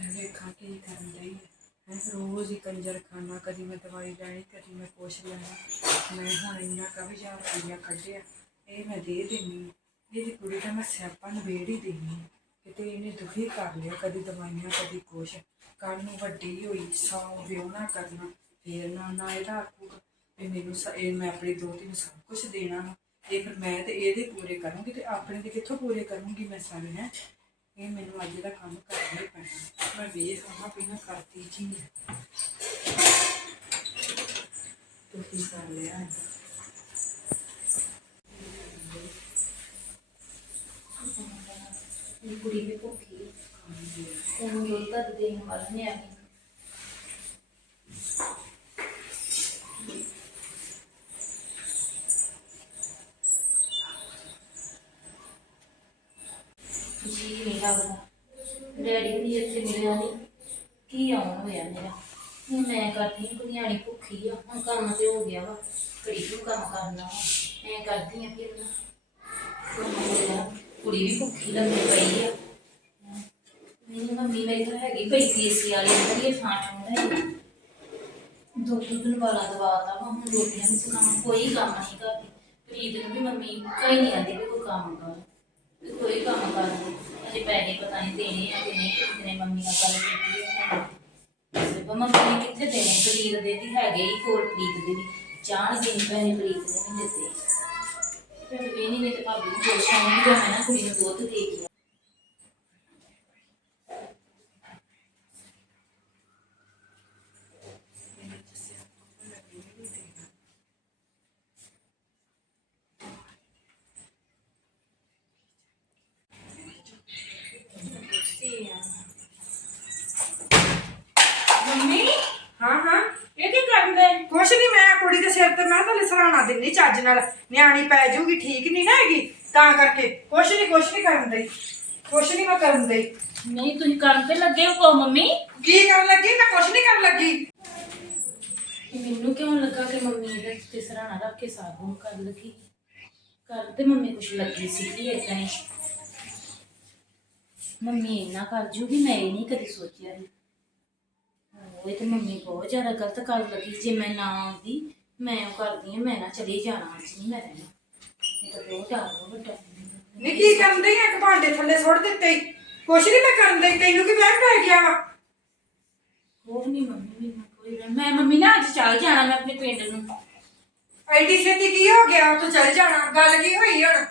ਮੈਂ ਵੇਖਾਂ ਕੀ ਕਰਨ ਲਈ ਹੈ ਰੋਜ਼ ਹੀ ਕੰਜਰ ਖਾਨਾ ਕਦੀ ਮੈਂ ਦਵਾਈ ਲੈਣੀ, ਕਦੀ ਮੈਂ ਕੁਛ ਲੈਣਾ। ਮੈਂ ਹੁਣ ਇੰਨਾ ਕਵੀ ਹਜ਼ਾਰ ਰੁਪਈਆ ਕੱਢਿਆ ਇਹ ਮੈਂ ਦੇ ਦੇਣੀ ਇਹਦੀ ਕੁੜੀ ਦਾ ਮੈਂ ਸਿਆਪਾ ਨਵੇੜ ਹੀ ਦੇਣੀ ਕਿਤੇ ਇਹਨੇ ਦੁਖੀ ਕਰ ਲਿਆ, ਕਦੀ ਦਵਾਈਆਂ, ਕਦੀ ਕੁਛ। ਕੱਲ ਨੂੰ ਵੱਡੀ ਹੋਈ ਸੌ ਵਿਉਣਾ ਕਰਨਾ, ਫੇਰ ਨਾ ਨਾ ਇਹਦਾ ਆਖੂਗਾ ਵੀ ਮੈਨੂੰ ਇਹ ਮੈਂ ਆਪਣੀ ਦੋਤੀ ਨੂੰ ਸਭ ਕੁਝ ਦੇਣਾ ਵਾ। ਇਹ ਫਿਰ ਮੈਂ ਤੇ ਇਹਦੇ ਪੂਰੇ ਕਰੂੰਗੀ ਤੇ ਆਪਣੇ ਦੇ ਕਿੱਥੋਂ ਪੂਰੇ ਕਰੂੰਗੀ ਮੈਂ ਸਾਰੇ, ਹੈ? ਇਹ ਮੈਨੂੰ ਅੱਜ ਦਾ ਕੰਮ ਕਰਨਾ ਹੀ ਪੈਣਾ। ਮੈਂ ਵੇਖ ਆਹਾਂ ਵੀ ਕਰਦੀ ਜੀ ਹੈ ਤੁਸੀਂ ਕਰ ਲਿਆ ਅੱਜ। ਕੁੜੀ ਵੀ ਭੁੱਖੀ ਉਹਨੂੰ ਦੁੱਧ ਤੱਕ ਦੇਣ ਆ ਜੀ ਨਹੀਂ ਲੱਗਦਾ ਡੈਡੀ ਵੀ ਇੱਥੇ ਮਿਲਿਆ ਨਹੀਂ ਕੀ ਆਉਣ ਹੋਇਆ ਮੇਰਾ? ਹੁਣ ਮੈਂ ਕਰਦੀ ਹਾਂ ਕੁੜੀਆਣੀ ਭੁੱਖੀ ਆ। ਹੁਣ ਕੰਮ ਤੇ ਹੋ ਗਿਆ ਵਾ। ਘੜੀ ਨੂੰ ਕੰਮ ਕਰਨਾ ਵਾ। ਐ ਕਰਦੀ ਆ ਫਿਰ। ਨਾ ਕੰਮ ਹੋਇਆ ਕੁੜੀ ਵੀ ਭੁੱਖੀ ਲੱਗੀ ਪਈ ਆ। ਮੇਰੀ ਮੰਮੀ ਮੇਰੀ ਤਾਂ ਹੈਗੀ ਪਈ ਸੀ ਏਸੀ ਵਾਲੀ। ਅੰਦਰ ਹੀ ਥਾਂ ਠੰਡਾ ਹੈ ਦੋ ਦੋ ਦਿਨ ਵਾਲਾ ਦਵਾਤਾ ਵਾ। ਹੁਣ ਰੋਟੀਆਂ ਵਿੱਚ ਕੰਮ ਕੋਈ ਕੰਮ ਨਹੀਂ ਕਰਦੀ। ਪ੍ਰੀਤ ਨੂੰ ਵੀ ਮੰਮੀ ਕਈ ਨਹੀਂ ਆਂਦੀ ਵੀ ਕੋਈ ਕੰਮ ਕਰ। ਵੀ ਕੋਈ ਕੰਮ ਕਰ। ਅਜੇ ਪੈਸੇ ਪਤਾ ਨਹੀਂ ਦੇਣੇ ਆ ਕਿ ਨਹੀਂ ਕਿਤੇ ਮੰਮੀ ਨਾਲ ਗੱਲ ਕੀਤੀ ਹੈ ਤੇ ਮੰਮੀ ਨੇ ਕਿੱਥੇ ਦੇਣੇ? ਪ੍ਰੀਤ ਦੇ ਦੀ ਹੈਗੇ ਹੀ ਕੋਲ ਪ੍ਰੀਤ ਦੇ ਵੀ। ਜਾਣ ਦੇ ਪੈਸੇ ਪ੍ਰੀਤ ਨੇ ਨਹੀਂ ਦਿੱਤੇ। ਫਿਰ ਵੀ ਨਹੀਂ ਤੇ ਭਾਬੀ ਨੂੰ ਪੁੱਛ ਆਉਂਗੀ ਕਿ ਮੈਂ ਕੁੜੀ ਨੂੰ ਦੁੱਧ ਦੇ ਕੇ ਮੰਮੀ ਹਾਂ ਹਾਂ ਇਹ ਕੀ ਕਰਦੇ ਕੁਛ ਨਹੀਂ ਮੈਂ ਕੁੜੀ ਦੇ ਸਿਰ ਤੇ ਮੈਂ ਤਾਂ ਸਰਾਣਾ ਦਿੰਨੀ ਚੱਜ ਨਾਲ। ਨਿਆਣੀ ਪੈ ਜਾਊਗੀ ਠੀਕ ਨਹੀਂ ਨਾ ਹੈਗੀ। ਤਾਂ ਕਰਕੇ ਕੁਛ ਨਹੀਂ ਕੁਛ ਨਹੀਂ ਕਰਨ ਦਈ। ਕੁਛ ਨਹੀਂ ਮੈਂ ਕਰਨ ਦਈ। ਨਹੀਂ ਤੁਸੀਂ ਕੰਮ ਤੇ ਲੱਗੇ ਹੋ ਕੋ ਮੰਮੀ। ਕੀ ਕਰਨ ਲੱਗੀ? ਮੈਂ ਕੁਛ ਨਹੀਂ ਕਰਨ ਲੱਗੀ। ਮੈਨੂੰ ਕਿਉਂ ਲੱਗਾ ਕਿ ਮੰਮੀ ਇਹਦੇ ਤੇ ਸਰਾਣਾ ਰੱਖ ਕੇ ਸਾਗੋਂ ਕਰ ਲੱਗੀ? ਕਰ ਤੇ ਮੰਮੀ ਕੁਛ ਲੱਗੀ ਸੀ ਕਿ ਇਦਾਂ ਹੀ। ਮੰਮੀ ਇੰਨਾ ਕਰ ਜੂਗੀ ਮੈਂ ਇਹ ਨਹੀਂ ਕਦੀ ਸੋਚਿਆ ਸੀ। ਉਹ ਤੇ ਮੰਮੀ ਬਹੁਤ ਜ਼ਿਆਦਾ ਗਲਤ ਕਰ ਲੱਗੀ। ਜੇ ਮੈਂ ਨਾ ਆਉਂਦੀ ਮੈਂ ਉਹ ਕਰਦੀ ਹਾਂ ਮੈਂ ਨਾ ਚਲੀ ਜਾਣਾ ਨਹੀਂ ਮੈਂ ਰਹਿਣਾ। ਇਹ ਤਾਂ ਬਹੁਤ ਜ਼ਿਆਦਾ ਵੱਡਾ। ਨੀ ਕੀ ਕਰਨ ਦਈ ਇੱਕ ਭਾਂਡੇ ਥੱਲੇ ਸੁੱਟ ਦਿੱਤੇ। ਈ। ਕੁਛ ਨਹੀਂ ਮੈਂ ਕਰਨ ਦਈ ਤੈਨੂੰ ਕੀ ਮੈਂ ਪੈ ਗਿਆ ਵਾ? ਹੋਰ ਨਹੀਂ ਮੰਮੀ ਮੈਨੂੰ ਕੋਈ ਗੱਲ- ਮੈਂ ਮੰਮੀ ਨਾ ਅੱਜ ਚੱਲ ਜਾਣਾ ਮੈਂ ਆਪਣੇ ਪਿੰਡ ਨੂੰ। ਐਡੀ ਛੇਤੀ ਕੀ ਹੋ ਗਿਆ? ਤੂੰ ਚੱਲ ਜਾਣਾ। ਗੱਲ ਕੀ ਹੋਈ ਹੁਣ?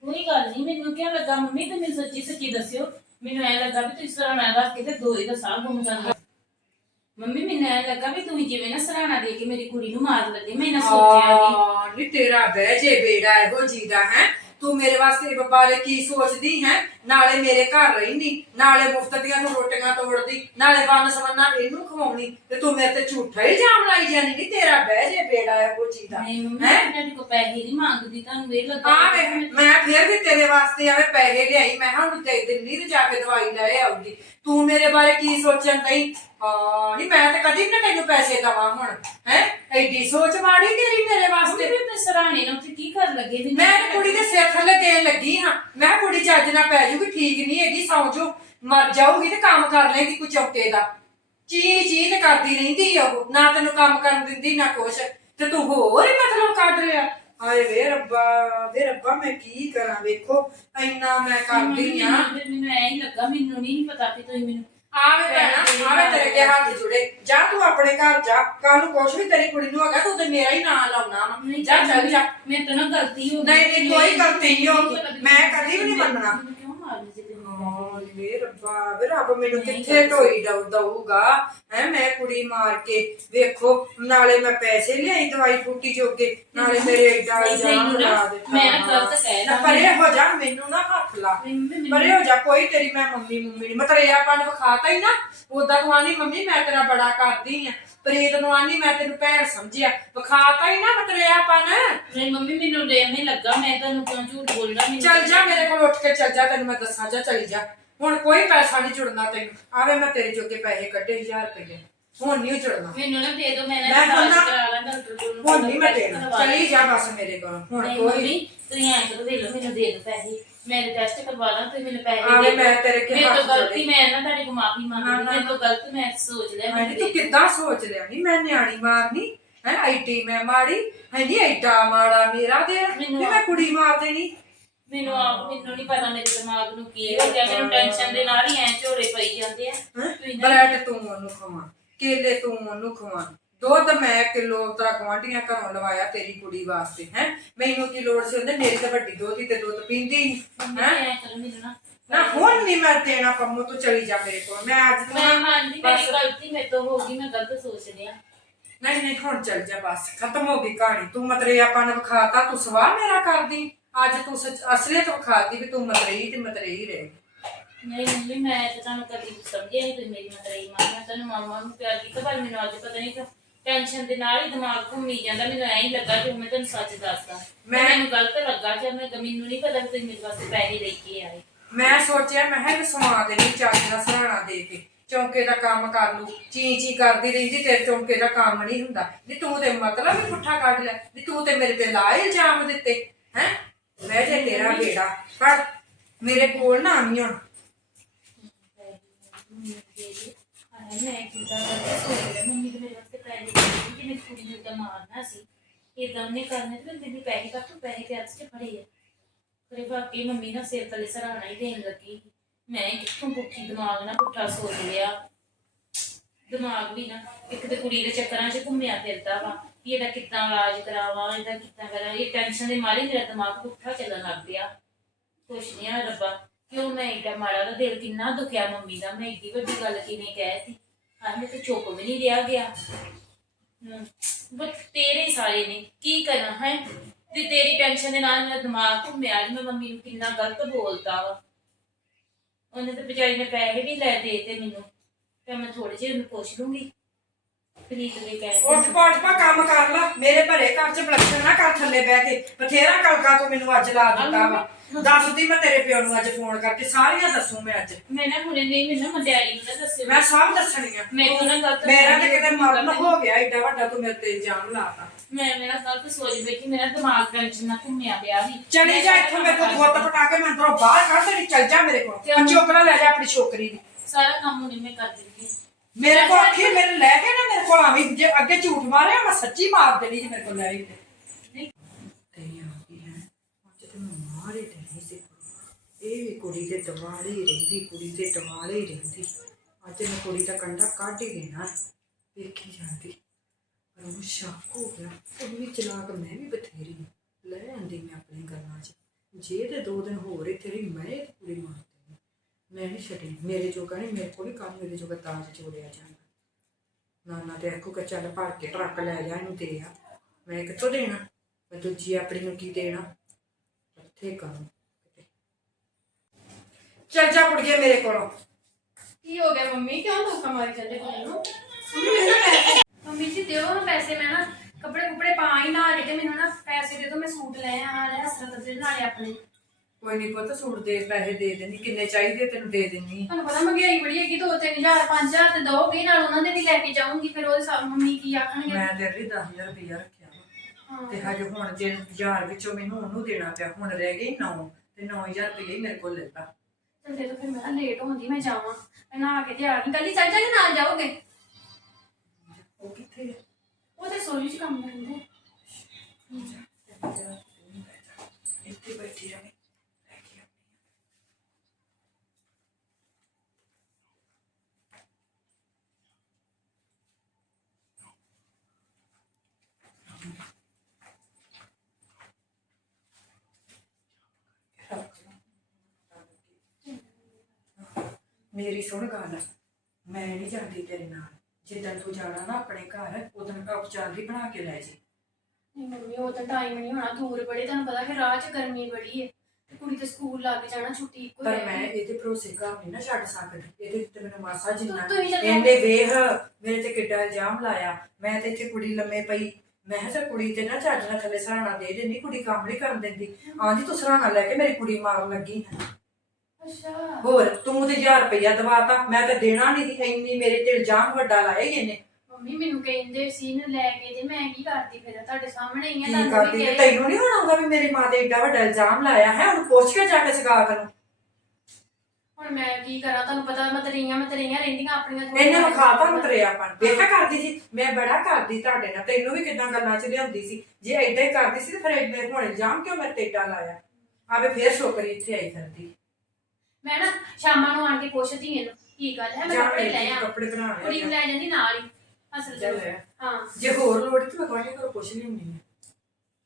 ਕੋਈ ਗੱਲ ਨਹੀਂ ਮੈਨੂੰ ਕਿਉਂ ਲੱਗਾ? ਮੰਮੀ ਤੇ ਮੈਨੂੰ ਸੱਚੀ ਸੱਚੀ ਦੱਸਿਓ। ਮੈਨੂੰ ਐ ਲੱਗਾ ਵੀ ਤੁਸੀਂ ਸਰਾਣਾ ਰੱਖ ਕੇ ਤੇ ਦੋ ਹੀ ਦਾ ਸਾਹ ਗੁੰਮ ਕਰ ਮੰਮੀ ਮੈਨੂੰ ਐ ਲੱਗਾ ਵੀ ਤੁਸੀਂ ਜਿਵੇਂ ਨਾ ਸਰਾਣਾ ਦੇ ਕੇ ਮੇਰੀ ਕੁੜੀ ਨੂੰ ਮਾਰ ਲੱਗੇ ਮੈਂ ਨਾ ਸੋਚਿਆ ਨਹੀਂ ਹਾਂ ਨੀ ਤੇਰਾ ਬਹਿ ਜੇ ਬੇੜਾ ਇਹੋ ਜੀ ਦਾ ਹੈ। ਤੂੰ ਮੇਰੇ ਵਾਸਤੇ ਬਾਰੇ ਕੀ ਸੋਚਦੀ ਹੈ? ਨਾਲੇ ਮੇਰੇ ਘਰ ਰਹਿੰਦੀ ਨਾਲੇ ਮੁਫਤ ਦੀਆਂ ਨੂੰ ਰੋਟੀਆਂ ਤੋੜਦੀ ਨਾਲੇ ਵੰਨ ਸਵੰਨਾ ਇਹਨੂੰ ਖਵਾਉਣੀ ਤੇ ਤੂੰ ਮੇਰੇ ਤੇ ਝੂਠਾ ਇਲਜ਼ਾਮ ਲਾਈ ਜਾਨੀ ਨੀ ਤੇਰਾ ਬਹਿ ਜੇ ਬੇੜਾ ਇਹੋ ਜੀ ਦਾ ਨਹੀਂ ਮੰਮੀ ਹੈਂ? ਮੈਂ ਤੁਹਾਡੇ ਕੋਲ ਪੈਸੇ ਨਹੀਂ ਮੰਗਦੀ ਤੁਹਾਨੂੰ ਇਹ ਲੱਗਾ ਆ ਮੈਂ ਫਿਰ ਵੀ ਤੇਰੇ ਵਾਸਤੇ ਆਵੇ ਪੈਸੇ ਲਿਆਈ ਮੈਂ ਹਾਂ ਹੁਣ ਤੇ ਦਿੰਨੀ ਤੇ ਜਾ ਕੇ ਦਵਾਈ ਲੈ ਆਉਗੀ ਤੂੰ ਮੇਰੇ ਬਾਰੇ ਕੀ ਸੋਚਣ ਨਹੀਂ ਹਾਂ ਨਹੀਂ ਮੈਂ ਤਾਂ ਕਦੀ ਨਾ ਤੈਨੂੰ ਪੈਸੇ ਦਵਾਂ ਹੁਣ ਹੈ? ਐਡੀ ਸੋਚ ਮਾੜੀ ਤੇਰੀ ਮੇਰੇ ਵਾਸਤੇ। ਮੰਮੀ ਤੇ ਸਰਾਣੇ ਨੂੰ ਉੱਥੇ ਕੀ ਕਰ ਲੱਗੇ ਵੀ ਮੈਂ ਤਾਂ ਕੁੜੀ ਦੇ ਸਿਰ ਥੱਲੇ ਦੇਣ ਲੱਗੀ ਹਾਂ। ਮੈਂ ਕਿਹਾ ਕੁੜੀ ਚੱਜ ਨਾਲ ਪੈ ਜੂਗੀ ਠੀਕ ਨਹੀਂ ਹੈਗੀ ਸੌਂ ਜਾਊ ਮਰ ਜਾਊਗੀ ਤੇ ਕੰਮ ਕਰ ਲੇਗੀ ਕੋਈ ਚੌਕੇ ਦਾ। ਚੀ ਚੀ ਤੇ ਕਰਦੀ ਰਹਿੰਦੀ ਆ ਉਹ ਨਾ ਤੈਨੂੰ ਕੰਮ ਕਰਨ ਦਿੰਦੀ ਨਾ ਕੁਛ। ਤੇ ਤੂੰ ਹੋਰ ਹੀ ਮਤਲਬ ਕੱਢ ਲਿਆ ਹਾਏ ਵੇ ਰੱਬਾ ਵੇ ਰੱਬਾ ਮੈਂ ਕੀ ਕਰਾਂ ਵੇਖੋ ਇੰਨਾ ਮੈਂ ਕਰਦੀ ਆ ਮੈਨੂੰ ਮੈਨੂੰ ਐ ਹੀ ਲੱਗਾ ਮੈਨੂੰ ਨਹੀਂ ਪਤਾ ਕਿ ਤੁਸੀਂ ਮੈਨੂੰ ਆਵੇ ਭੈਣਾ ਆਵੇ ਤੇਰੇ ਅੱਗੇ ਹੱਥ ਜੁੜੇ। ਜਾ ਤੂੰ ਆਪਣੇ ਘਰ ਜਾ ਕੱਲ ਨੂੰ ਕੁਛ ਵੀ ਤੇਰੀ ਕੁੜੀ ਨੂੰ ਹੈਗਾ ਤੂੰ ਤੇ ਮੇਰਾ ਹੀ ਨਾਂ ਲਾਉਣਾ ਵਾ। ਜਾ ਚੱਲ ਜਾ। ਮੈਂ ਤਾਂ ਨਾ ਗਲਤੀ ਹੋ ਨਹੀਂ ਨਹੀਂ ਕੋਈ ਗਲਤੀ ਨਹੀਂ ਹੋਗੀ ਮੈਂ ਕਦੀ ਵੀ ਨਹੀਂ ਮੰਨਣਾ। ਮੈਨੂੰ ਕਿਉਂ ਮਾਰ ਜੇ ਵੇ ਰੱਬਾ ਵੇ ਰੱਬ ਮੈਨੂੰ ਕਿੱਥੇ ਢੋਈ ਦਊ ਦਊਗਾ? ਹੈ ਮੈਂ ਕੁੜੀ ਮਾਰ ਕੇ ਵੇਖੋ ਨਾਲੇ ਮੈਂ ਪੈਸੇ ਲਿਆਈ ਦਵਾਈ ਫੂਟੀ ਜੋਗੇ ਨਾਲੇ ਮੇਰੇ ਏਡਾ ਨਹੀਂ, ਇਲਜ਼ਾਮ ਮੈਨੂੰ ਨਾ- ਲਾ ਦਿੱਤਾ। ਮੈਂ ਗਲਤ ਕਹਿ ਨਾ। ਪਰੇ ਹੋ। ਜਾ ਮੈਨੂੰ ਨਾ ਹੱਥ ਲਾ। ਪਰੇ ਹੋ ਜਾ ਕੋਈ ਤੇਰੀ ਮੈਂ ਮੰਮੀ ਮੰਮੀ ਨਹੀਂ ਮਤਰੇਆਪਨ ਵਿਖਾਤਾ ਹੀ ਨਾ ਉਦਾਂ ਆਨੀ ਮੰਮੀ ਮੈਂ ਤੇਰਾ ਬੜਾ ਕਰਦੀ ਆ। ਪ੍ਰੀਤ ਨੂੰ ਆਨੀ ਮੈਂ ਤੈਨੂੰ ਭੈਣ ਸਮਝਿਆ। ਵਿਖਾਤਾ ਹੀ ਨਾ ਮਤਰੇਆਪਨ ਨਹੀਂ ਮੰਮੀ ਮੈਨੂੰ ਨਹੀਂ ਲੱਗਾ। ਮੈਂ ਤੁਹਾਨੂੰ ਕਿਉਂ ਝੂਠ ਬੋਲਣਾ? ਮੈਨੂੰ ਚੱਲ ਜਾ ਮੇਰੇ ਕੋਲ ਉੱਠ ਕੇ ਚੱਲ ਜਾ ਤੈਨੂੰ ਮੈਂ ਦੱਸਾਂ ਜਾ ਚਲੀ ਜਾ। ਹੁਣ ਕੋਈ ਪੈਸਾ ਨਹੀਂ ਜੁੜਨਾ ਤੈਨੂੰ। ਆਵੇ ਮੈਂ ਤੇਰੇ ਜੋਗੇ ਪੈਸੇ ਕੱਢੇ 1000 ਰੁਪਏ। ਹੁਣ ਨਹੀਂ ਜੁੜਨਾ। ਮੈਨੂੰ ਨਾ ਦੇ ਦਿਓ ਮੈਂ ਮੈਂ ਨਾ ਇਲਾਜ ਕਰਾ ਲਾਂ ਡਾਕਟਰ ਕੋਲ ਹੁਣ ਨਹੀਂ ਮੈਂ ਦੇਣਾ। ਚਲੀ ਜਾ ਬਸ ਮੇਰੇ ਕੋਲ। ਹੁਣ ਕੋਈ ਤੁਸੀਂ ਐਂ ਕਰੋ ਦੇ ਲਓ ਮੈਨੂੰ ਦੇ ਦਿਓ ਪੈਸੇ। ਮੇਰੇ ਟੈਸਟ ਕਰਵਾ ਲਾਂ ਤੁਸੀਂ ਮੈਨੂੰ ਪੈਸੇ ਆਵੇ ਦੇ ਮੈਂ ਤੇਰੇ ਕੇ ਮੇਰੇ ਤੋਂ ਹੱਥ ਗਲਤੀ ਜੋੜੇ। ਮੈਂ ਨਾ ਤੁਹਾਡੇ ਕੋ ਮਾਫੀ ਨਾ, ਮੰਗਦੀ ਨਾ, ਮੇਰੇ ਤੋਂ ਗਲਤ ਮੈਂ ਸੋਚ ਲਿਆ ਮੈਂ ਮੈਨੂੰ ਤੂੰ ਦੇ- ਕਿੱਦਾਂ ਸੋਚ ਲਿਆ? ਨਹੀਂ ਮੈਂ ਨਿਆਣੀ ਮਾਰਨੀ ਹੈ ਆਈਟੀ ਮੈਂ ਮਾੜੀ ਐਡਾ ਮੇਰਾ ਦੇ ਮੈਨੂੰ ਵੀ ਮੈਂ ਕੁੜੀ ਮਾਰ ਦੇਣੀ। ਮੈਨੂੰ ਆਪ ਮੈਨੂੰ ਨਹੀਂ ਪਤਾ ਮੇਰੇ ਦਿਮਾਗ ਨੂੰ ਕੀ ਹੋ ਗਿਆ ਮੈਨੂੰ ਟੈਨਸ਼ਨ ਦੇ ਨਾਲ ਹੀ ਐ ਝੋਲੇ ਪਈ ਜਾਂਦੇ ਆ। ਤੁਸੀਂ ਨਾ- ਬ੍ਰੈਡ ਤੂੰ ਉਹਨੂੰ ਖਵਾ ਕੇਲੇ ਤੂੰ ਉਹਨੂੰ ਖਵਾ। ਦੁੱਧ ਮੈਂ ਕਿਲੋ ਤਰਾ ਗਵਾਂਢੀਆਂ ਘਰੋਂ ਲਵਾਇਆ ਤੇਰੀ ਕੁੜੀ ਵਾਸਤੇ ਹੈ? ਮੈਨੂੰ ਕੀ ਲੋੜ ਸੀ ਉਹਦੇ ਮੇਰੀ ਤਾਂ ਵੱਡੀ ਦੋਤੀ ਤੇ ਦੁੱਧ ਪੀਂਦੀ ਹੈ ਐ ਕਰੋ ਮੈਨੂੰ ਨਾ ਹੁਣ ਨਹੀਂ ਮੈਂ ਦੇਣਾ ਪੰਮੋ ਤੂੰ ਚਲੀ ਜਾ ਮੇਰੇ ਕੋਲ। ਮੈਂ ਅੱਜ ਤੋਂ ਮੈਂ ਮੰਨਦੀ ਬਸ। ਮੇਰੀ ਗਲਤੀ ਮੇਰੇ ਤੋਂ ਹੋ ਗਈ ਮੈਂ ਗਲਤ ਸੋਚ ਲਿਆ। ਨਹੀਂ ਨਹੀਂ ਹੁਣ ਚੱਲ ਜਾ ਬਸ ਖਤਮ ਹੋ ਗਈ ਕਹਾਣੀ। ਤੂੰ ਮਤਰੇ ਆਪਾਂ ਨੇ ਵਿਖਾਤਾ ਤੂੰ ਸਵਾਹ ਮੇਰਾ ਕਰਦੀ। ਅੱਜ ਤੂੰ ਸੱਚ ਅਸਲੀਅਤ ਵਿਖਾਤੀ ਵੀ ਤੂੰ ਮਤਰੇਈ ਤੇ ਮਤਰੇਈ ਰਹੇ। ਨਹੀਂ ਮੰਮੀ ਮੈਂ ਤਾਂ ਤੁਹਾਨੂੰ ਕਦੀ ਸਮਝਿਆ ਨਹੀਂ ਤੁਸੀਂ ਮੇਰੀ ਮਤਲਬ ਮਾਂ। ਮੈਂ ਤੁਹਾਨੂੰ ਮਾਮਾ ਨੂੰ ਪਿਆਰ ਕੀਤਾ ਪਰ ਮੈਨੂੰ ਅੱਜ ਪਤਾ ਨਹੀਂ ਕਿ ਟੈਨਸ਼ਨ ਦੇ ਨਾਲ ਹੀ ਦਿਮਾਗ ਘੁੰਮੀ ਜਾਂਦਾ ਮੈਨੂੰ ਐਂ ਹੀ ਲੱਗਾ ਕਿ ਮੈਂ ਤੁਹਾਨੂੰ ਸੱਚ ਦੱਸਦਾ। ਮੈਂ- ਮੈਨੂੰ ਗਲਤ ਲੱਗਾ ਕਿ ਮੈਂ ਮੈਨੂੰ ਨਹੀਂ ਪਤਾ ਕਿ ਤੁਸੀਂ ਮੇਰੇ ਵਾਸਤੇ ਪੈਸੇ ਲੈ ਕੇ ਆਏ। ਮੈਂ ਸੋਚਿਆ ਮੈਂ ਕਿਹਾ ਵੀ ਸਵਾ ਦੇ ਨਹੀਂ ਚੱਜ ਦਾ ਸਹਾਰਾ ਦੇ ਕੇ ਚੌਂਕੇ ਦਾ ਕੰਮ ਕਰ ਲੂ ਚੀ ਚੀ ਕਰਦੀ ਰਹਿੰਦੀ ਤੇਰੇ ਚੌਂਕੇ ਦਾ ਕੰਮ ਨਹੀਂ ਹੁੰਦਾ। ਨਹੀਂ ਤੂੰ ਤੇ ਮਤਲਬ ਹੀ ਪੁੱਠਾ ਕੱਢ ਲਿਆ ਨਹੀਂ ਤੂੰ ਤੇ ਮੇਰੇ ਤੇ ਲਾਏ ਇਲਜ਼ਾਮ ਦਿੱਤੇ ਹੈ? ਮੈਂ ਜੇ ਤੇਰਾ ਬੇੜਾ ਪਰ ਮੇਰੇ ਕੋਲ ਨਾ ਆਵੀਂ ਹੁਣ। ਹਾਏ ਮੈਂ ਕਿਦਾਂ ਕਰਕੇ ਸੋਚ ਲਿਆ ਮੰਮੀ ਤੇ ਮੇਰੇ ਵਾਸਤੇ ਪੈਸੇ ਲੈ ਕਿ ਮੇਰੀ ਕੁੜੀ ਨੂੰ ਤਾਂ ਮਾਰਨਾ ਸੀ। ਇਦਾਂ ਉਹਨੇ ਕਰਨੇ ਤੇ ਮੇਰੇ ਪੈਸੇ ਕੱਟ ਪੈਸੇ ਤੇ ਹੱਥ 'ਚ ਫੜੇ ਆ। ਕਰੇ ਬਾਕੀ ਮੰਮੀ ਨਾ ਸਿਰ ਥੱਲੇ ਸਰਾਣਾ ਹੀ ਦੇਣ ਲੱਗੀ। ਮੈਂ ਕਿੱਥੋਂ ਪੁੱਠੀ ਦਿਮਾਗ ਨਾਲ ਪੁੱਠਾ ਸੋਚ ਲਿਆ। ਦਿਮਾਗ ਵੀ ਨਾ, ਇੱਕ ਤੇ ਕੁੜੀ ਦੇ ਚੱਕਰਾਂ 'ਚ ਘੁੰਮਿਆ ਫਿਰਦਾ ਵਾ ਕਿ ਇਹਦਾ ਕਿੱਦਾਂ ਇਲਾਜ ਕਰਾਵਾਂ, ਇਹਦਾ ਕਿੱਦਾਂ ਕਰਾਂ। ਇਹ ਟੈਨਸ਼ਨ ਦੇ ਮਾਰੇ ਮੇਰਾ ਦਿਮਾਗ ਪੁੱਠਾ ਚੱਲਣ ਲੱਗ ਪਿਆ। ਕੁਛ ਨਹੀਂ ਆ ਰੱਬਾ, ਕਿਉਂ ਮੈਂ ਏਡਾ ਮਾੜਾ ਦਾ ਦਿਲ ਕਿੰਨਾ ਦੁਖਿਆ ਮੰਮੀ ਦਾ। ਮੈਂ ਏਡੀ ਵੱਡੀ ਗੱਲ ਕਿਵੇਂ ਕਹਿਤੀ ਹਾਂ ਮੈਂ ਤੇ ਚੁੱਪ ਵੀ ਨਹੀਂ ਰਿਹਾ ਗਿਆ। ਹਮ, ਬਸ ਤੇਰੇ ਹੀ ਸਾਰੇ ਨੇ ਕੀ ਕਰਾਂ ਹੈ? ਤੇ ਤੇਰੀ ਟੈਨਸ਼ਨ ਦੇ ਨਾਲ ਮੇਰਾ ਦਿਮਾਗ ਘੁੰਮਿਆ ਅੱਜ ਮੈਂ ਮੰਮੀ ਨੂੰ ਕਿੰਨਾ ਗਲਤ ਬੋਲਦਾ ਵਾ। ਉਹਨੇ ਤੇ ਵਿਚਾਰੀ ਨੇ ਪੈਸੇ ਵੀ ਲੈ ਦੇ ਤੇ ਮੈਨੂੰ ਤੇ ਮੈਂ ਥੋੜੇ ਜਿਹੇ ਨੂੰ ਪੁੱਛ ਲੂੰਗੀ। ਪ੍ਰੀਤ ਦੇ ਕਹਿ ਉੱਠ ਪੱਟ ਪਾ ਕੰਮ ਕਰ ਲੈ। ਮੇਰੇ ਭਰੇ ਘਰ ਚ ਬਲਕਸ਼ਨ ਨਾ ਕਰ ਥੱਲੇ ਬਹਿ ਕੇ। ਬਥੇਰਾ ਕਲਕਾ ਤੂੰ ਮੈਨੂੰ ਅੱਜ ਲਾ ਦਿੱਤਾ ਵਾ। ਦੱਸਦੀ ਮੈਂ ਤੇਰੇ ਪਿਓ ਨੂੰ ਅੱਜ ਫੋਨ ਕਰਕੇ ਸਾਰੀਆਂ ਦੱਸੂ ਮੈਂ ਅੱਜ। ਮੈਂ ਨਾ ਹੁਣੇ ਨਹੀਂ ਮੈਨੂੰ ਮੈਂ ਡੈਡੀ ਨੂੰ ਨਾ ਦੱਸਿਓ। ਮੈਂ ਸਭ ਦੱਸਣੀਆਂ। ਮੇਰੇ ਕੋਲ ਨਾ ਗਲਤ ਮੇਰਾ ਤੇ ਕਿਤੇ ਮਰਨ ਹੋ ਗਿਆ ਏਡਾ ਵੱਡਾ ਤੂੰ ਮੇਰੇ ਤੇ ਇਲਜ਼ਾਮ ਲਾਤਾ ਮੈਂ ਮੇਰਾ ਗਲਤ ਸੋਚ ਬੈਠੀ ਮੇਰਾ ਦਿਮਾਗ ਟੈਨਸ਼ਨ ਨਾਲ ਘੁੰਮਿਆ ਪਿਆ ਵੀ ਚਲੀ ਜਾ ਇੱਥੋਂ ਮੇਰੇ ਕੋਲ ਗੁੱਤ ਪਟਾ ਕੇ ਮੈਂ ਅੰਦਰੋਂ ਬਾਹਰ ਕੱਢ ਤੇਰੀ ਚੱਲ ਜਾ ਮੇਰੇ ਕੋਲ? ਚੋਕਣਾ ਲੈ ਜਾ ਆਪਣੀ ਛੋਕਰੀ ਦੀ। ਸਾਰਾ ਕੰਮ ਹੁਣੇ ਮੈਂ ਕਰ ਦਿੰਦੀ। ਮੇਰੇ ਕੋਲ ਅੱਖੀ ਮੇਰੇ ਲੈ ਕੇ ਨਾ ਮੇਰੇ ਕੋਲ ਆਵੀਂ, ਜੇ ਅੱਗੇ ਝੂਠ ਮਾਰਿਆ, ਮੈਂ ਸੱਚੀ ਮਾਰ ਦੇਣੀ ਜੇ ਮੇਰੇ ਕੋਲ ਲੈ ਆਈ ਤੇ ਤੇਰੀ ਆ ਹੈ, ਅੱਜ ਤੇ ਮੈਂ ਮਾਰੇ ਤੇ ਸੀ। ਇਹ ਵੀ ਕੁੜੀ ਦੇ ਦਿਵਾਲੇ ਹੀ ਰਹਿੰਦੀ, ਕੁੜੀ ਦੇ ਦਿਵਾਲੇ ਹੀ ਰਹਿੰਦੀ। ਅੱਜ ਮੈਂ ਕੁੜੀ ਦਾ ਕੰਡਾ ਕੱਢ ਹੀ ਦੇਣਾ ਵੇਖੀ ਜਾਂਦੀ। ਪਰ ਉਹ ਸ਼ੱਕ ਹੋ ਗਿਆ। ਉਹ ਵੀ ਚਲਾਕ ਮੈਂ ਵੀ ਬਥੇਰੀ। ਹਾਂ। ਲੈ ਆਂਦੀ ਮੈਂ ਆਪਣੇ ਗੱਲਾਂ 'ਚ। ਜੇ ਤੇ ਦੋ ਦਿਨ ਹੋਰ ਇੱਥੇ ਰਹੀ, ਮੈਂ ਇਹ ਮੈਂ ਨਹੀਂ ਛੱਡਣੀ ਮੇਰੇ ਜੋਗਾ ਨਹੀਂ ਮੇਰੇ ਕੋਲ ਹੀ ਕੰਮ, ਮੇਰੇ ਜੋਗਾ ਤਾਜ ਚੋੜਿਆ ਜਾਂਦਾ ਨਾ ਨਾ ਤੇ ਆਖੂ ਕਿ ਚੱਲ ਭਰ ਕੇ ਟਰੱਕ ਲੈ ਜਾ, ਇਹਨੂੰ ਦੇ ਆ। ਮੈਂ ਕਿੱਥੋਂ ਦੇਣਾ? ਮੈਂ ਦੂਜੀ ਆਪਣੀ ਨੂੰ ਕੀ ਦੇਣਾ? ਇੱਥੇ ਕਰੂੰ ਚੱਲ ਜਾ ਕੁੜੀਏ ਮੇਰੇ ਕੋਲੋਂ। ਕੀ ਹੋ ਗਿਆ ਮੰਮੀ? ਕਿਉਂ ਧੋਖਾ ਮਾਰੀ ਜਾਂਦੇ ਕੋਲ ਨੂੰ ਮੰਮੀ ਜੀ, ਦਿਓ ਨਾ ਪੈਸੇ, ਮੈਂ ਨਾ ਕੱਪੜੇ ਕੁਪੜੇ ਪਾ ਹੀ ਨਾ ਰਹੇ ਤੇ ਮੈਨੂੰ ਨਾ ਪੈਸੇ ਦੇ ਦਿਓ, ਮੈਂ ਸੂਟ ਲੈ ਆ ਲੈ ਹਸਰਤ ਦੇ ਨਾਲੇ ਆਪਣੇ। ਕੋਈ ਨਹੀਂ ਪੁੱਤ ਸੂਟ ਦੇ ਪੈਸੇ ਦੇ ਦੇਣੀ ਕਿੰਨੇ ਚਾਹੀਦੇ ਤੈਨੂੰ ਦੇ ਦੇਣੀ ਤੁਹਾਨੂੰ ਪਤਾ ਮਹਿੰਗਾਈ ਬੜੀ ਹੈਗੀ 2-3000 5000 ਤੇ ਦੋਗੇ ਨਾਲ ਉਹਨਾਂ ਦੇ ਵੀ ਲੈ ਕੇ ਜਾਊਂਗੀ ਫਿਰ ਉਹਦੇ ਸਾਹ ਮੰਮੀ ਕੀ ਆਖਣਗੇ। ਮੈਂ ਤੇਰੇ ਲਈ 10000 ਰੁਪਇਆ ਰੱਖਿਆ ਵਾ। ਤੇ ਹਜੇ ਹੁਣ ਜੇ 1000 ਵਿੱਚੋਂ ਮੈਨੂੰ ਉਹਨੂੰ ਦੇਣਾ ਪਿਆ ਹੁਣ ਰਹਿ ਗਈ 9 ਤੇ 9000 ਰੁਪਇਆ ਹੀ ਮੇਰੇ ਕੋਲ ਲੈਤਾ ਚੱਲ ਦੇ ਦੋ ਫਿਰ ਮੈਂ ਲੇਟ ਹੁੰਦੀ ਮੈਂ ਜਾਵਾਂ। ਮੈਂ ਨਹਾ ਕੇ ਤੇ ਆ ਗਈ ਕੱਲੀ ਚੱਲ ਜਾਗੇ ਨਾਲ ਜਾਓਗੇ? ਉਹ ਕਿੱਥੇ ਹੈ ਉਹ ਤੇ ਸੋਈ ਚ ਕੰਮ ਕਰਦੇ ਇੱਥੇ ਬੈਠੀ ਰਹੇ ਲੈ ਕੇ ਆਉਂਦੀ ਹਾਂ। ਮੇਰੀ ਸੁਣ ਗੱਲ। ਮੈਂ ਨਹੀਂ ਜਾਂਦੀ ਤੇਰੇ ਨਾਲ। ਜਿੱਦਣ ਤੂੰ ਜਾਣਾ ਨਾ ਆਪਣੇ ਘਰ ਉਦੋਂ ਦੀ ਬਣਾ ਕੇ ਲੈ ਜੀ। ਨਹੀਂ ਮੰਮੀ ਉਹ ਤਾਂ ਟਾਈਮ ਨਹੀਂ ਹੋਣਾ। ਦੂਰ ਬੜੇ ਤੁਹਾਨੂੰ ਪਤਾ ਫਿਰ ਰਾਹ 'ਚ ਗਰਮੀ ਬੜੀ ਹੈ ਤੇ ਕੁੜੀ ਤੇ ਸਕੂਲ ਲੱਗ ਜਾਣਾ ਛੁੱਟੀ ਇੱਕੋ ਪਰ ਮੈਂ। ਇਹਦੇ ਭਰੋਸੇ ਘਰ ਨਹੀਂ ਨਾ ਛੱਡ ਸਕਦੀ। ਇਹਦੇ ਤੇ ਮੈਨੂੰ ਮਾਸਾ ਜਿੰਨਾ ਤੂੰ- ਤੂੰ ਹੀ ਚੱਲ ਇਹਨੇ ਵੇਖ ਮੇਰੇ ਤੇ ਕਿੱਡਾ ਇਲਜ਼ਾਮ ਲਾਇਆ। ਮੈਂ ਤੇ ਇੱਥੇ ਕੁੜੀ ਲੰਮੇ ਪਈ। ਮੈਂ ਕਿਹਾ ਚੱਲ ਕੁੜੀ ਤੇ ਨਾ ਚੱਜ ਨਾਲ ਥੱਲੇ ਸਰਾਣਾ ਦੇ ਦੇਣੀ ਕੁੜੀ ਕੰਮ ਨਹੀਂ ਕਰਨ ਦਿੰਦੀ। ਆਂਦੀ ਤੂੰ ਸਰਾਣਾ ਲੈ ਕੇ ਮੇਰੀ ਕੁੜੀ ਮਾਰਨ ਲੱਗੀ। ਅੱਛਾ। ਹੋਰ ਤੂੰ ਤੇ 1000 ਰੁਪਇਆ ਦਵਾਤਾ ਮੈਂ ਤਾਂ ਦੇਣਾ ਨਹੀਂ ਸੀ ਇੰਨੀ ਮੇਰੇ ਤੇ ਇਲਜ਼ਾਮ ਵੱਡਾ ਲਾਏ ਇਹਨੇ। ਮੰਮੀ ਮੈਨੂੰ ਕਹਿੰਦੇ ਸੀ ਨਾ ਲੈ ਕੇ ਜੇ ਮੈਂ ਕੀ ਕਰਦੀ ਫਿਰ? ਤੁਹਾਡੇ ਸਾਹਮਣੇ ਹੀ ਆ ਕੀ ਤੁਹਾਨੂੰ ਕਰਦੀ? ਤੇ ਤੈਨੂੰ ਨਹੀਂ ਹੋਣਾਗਾ ਵੀ ਮੇਰੀ ਮਾਂ ਤੇ ਏਡਾ ਵੱਡਾ ਇਲਜ਼ਾਮ ਲਾਇਆ ਹੈ? ਉਹਨੂੰ ਪੁੱਛ ਕੇ ਜਾ ਕੇ ਸਗਾ ਕਰੂੰ। ਹੁਣ ਮੈਂ ਕੀ ਕਰਾਂ? ਤੁਹਾਨੂੰ ਪਤਾ ਮੈਂ ਤਰੀਆਂ ਮੈਂ ਤਰੀਆਂ ਰਹਿੰਦੀਆਂ ਆਪਣੀਆਂ ਥੋੜ੍ਹੀਆਂ। ਇਹਨੇ ਵਿਖਾ ਤੁਹਾਨੂੰ ਤਰਿਆਪਨ ਵੇਖਿਆ ਕਰਦੀ ਸੀ ਮੈਂ ਬੜਾ ਕਰਦੀ ਤੁਹਾਡੇ ਨਾਲ ਤੈਨੂੰ ਵੀ ਕਿਦਾਂ ਗੱਲਾਂ ਚ ਲਿਆਉਂਦੀ ਸੀ। ਜੇ ਏਦਾਂ ਹੀ ਕਰਦੀ ਸੀ ਤੇ ਫਿਰ ਏਦਾਂ ਹੁਣ ਇਲਜ਼ਾਮ ਕਿਉਂ ਮੇਰੇ ਤੇ ਏਡਾ ਲਾਇਆ? ਆਵੇ ਫੇਰ ਛੋਕਰੀ ਇੱਥੇ ਆਈ ਫਿਰਦੀ। ਮੈਂ ਨਾ ਸ਼ਾਮਾਂ ਨੂੰ ਆਣ ਕੇ ਪੁੱਛਦੀ ਇਹਨੂੰ ਕੀ ਗੱਲ ਹੈ ਮੈਂ ਕੱਪੜੇ ਲੈ ਆ ਕੱਪੜੇ ਬਣਾ ਕੁੜੀ ਨੂੰ ਲੈ ਜਾਂਦੀ ਨਾਲ ਹੀ ਅਸਲ ਚੱਲ ਚ ਲੈ। ਹਾਂ। ਜੇ ਹੋਰ ਲੋੜ ਤੇ ਮੈਂ ਕੋਈ ਕਰੋ ਪੁੱਛ ਲਈ ਹੁੰਦੀ ਹੈ।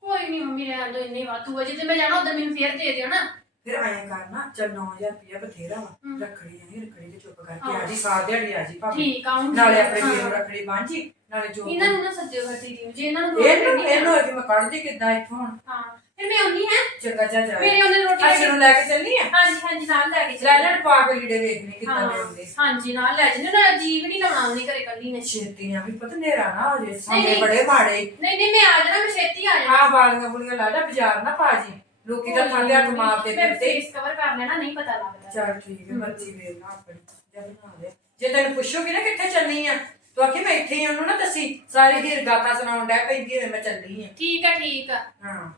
ਕੋਈ ਨਹੀਂ ਮੰਮੀ ਰਹਿਣ ਦੋ ਇੰਨੇ ਵਾਧੂ ਅਜੇ ਤੇ ਮੈਂ ਜਾਣਾ ਉਦੋਂ ਮੈਨੂੰ ਫੇਰ ਦੇ ਦਿਓ ਨਾ। ਫਿਰ ਐਂ ਕਰਨਾ ਚੱਲ 9000 ਰੁਪਇਆ ਬਥੇਰਾ ਵਾ ਹਮ। ਰੱਖੜੀ ਆਈ ਰੱਖੜੀ ਤੇ ਚੁੱਪ ਕਰਕੇ ਹਾਂ। ਆ ਜੀ ਸਾਰ ਦਿਹਾੜੀ ਆ ਜੀ ਭਾਵੇਂ। ਠੀਕ ਆ ਹੁਣ ਨਾਲੇ ਆਪਣੇ ਵੀਰ ਨੂੰ। ਰੱਖੜੀ ਬਾਂਝੀ ਨਾਲੇ ਜੋ ਇਹਨਾਂ ਨੂੰ ਨਾ ਸੱਜਿਓ ਹੱਟੀ ਦਿਓ ਜੇ ਇਹਨਾਂ ਨੂੰ ਇਹਨੂੰ ਰੋਟੀ ਇਹਨੂੰ ਅੱਜ ਮੈਂ ਕੱਢਦੀ ਕਿੱਦਾਂ ਇੱਥੋਂ ਹੁਣ। ਹਾਂ। ਫਿਰ ਮੈਂ ਆਉਣੀ ਹੈ। ਚੰਗਾ ਜਾ ਜਾ। ਮੇਰੇ ਉਹਨੇ ਰੋਟੀ ਲੈ ਨੂੰ ਲੈ ਕੇ ਚੱਲਨੀ ਆ? ਹਾਂਜੀ ਹਾਂਜੀ ਨਾਲ ਲੈ ਕੇ ਲੈ ਲੈਣ ਪਾ ਕੇ ਲੀੜੇ ਵੇਖਣੀ ਕਿੱਦਾਂ ਦੇ ਹਾਂ ਹੁੰਦੇ ਹਾਂਜੀ ਨਾਲ ਲੈ ਜਾਂਦੇ ਨਾ ਜੀਵ ਨਹੀਂ ਲਾਉਣਾ ਉਹਨੇ ਘਰੇ ਕੱਲੀ ਨੇ। ਛੇਤੀਆਂ ਵੀ ਪਤਾ ਨੇਰਾ ਨਾ ਹੋ ਜੇ। ਨਹੀਂ। ਬੜੇ ਮਾੜੇ। ਨਹੀਂ ਨਹੀਂ ਮੈਂ ਆ ਜਾਣਾ ਮੈਂ ਛੇਤੀ ਆ ਜਾਣਾ। ਆ ਵਾਲੀਆਂ ਬੁਲੀਆਂ ਲਾ ਲੈ ਬਾਜ਼ਾਰ ਨਾ ਪਾ ਜੀ। ਲੋਕੀ ਤਾਂ ਥਾਂ ਹੱਥ ਮਾਰਦੇ ਮੈਂ ਫਿਰਦੇ ਫੇਸ ਕਵਰ ਕਰ ਲੈਣਾ ਨਹੀਂ ਪਤਾ ਲੱਗਦਾ। ਚੱਲ ਠੀਕ ਹੈ ਮਰਜ਼ੀ ਵੇਖ ਲਾ ਆਪਣੀ। ਜਾਂ ਬਣਾ ਦੇ। ਜੇ ਤੈਨੂੰ ਪੁੱਛੋਗੀ ਨਾ ਕਿੱਥੇ ਚੱਲਣੀ ਆ ਤੂੰ ਆਖੀ ਮੈਂ ਇੱਥੇ ਹੀ ਆ, ਉਹਨੂੰ ਨਾ ਦੱਸੀ। ਸਾਰੀ ਹੀਰ ਗਾਥਾ ਸੁਣਾਉਣ ਡੈ ਪੈਂਦੀ ਹੋਵੇ ਮੈਂ ਚੱਲੀ ਆ। ਠੀਕ ਆ ਠੀਕ ਆ। ਹਾਂ।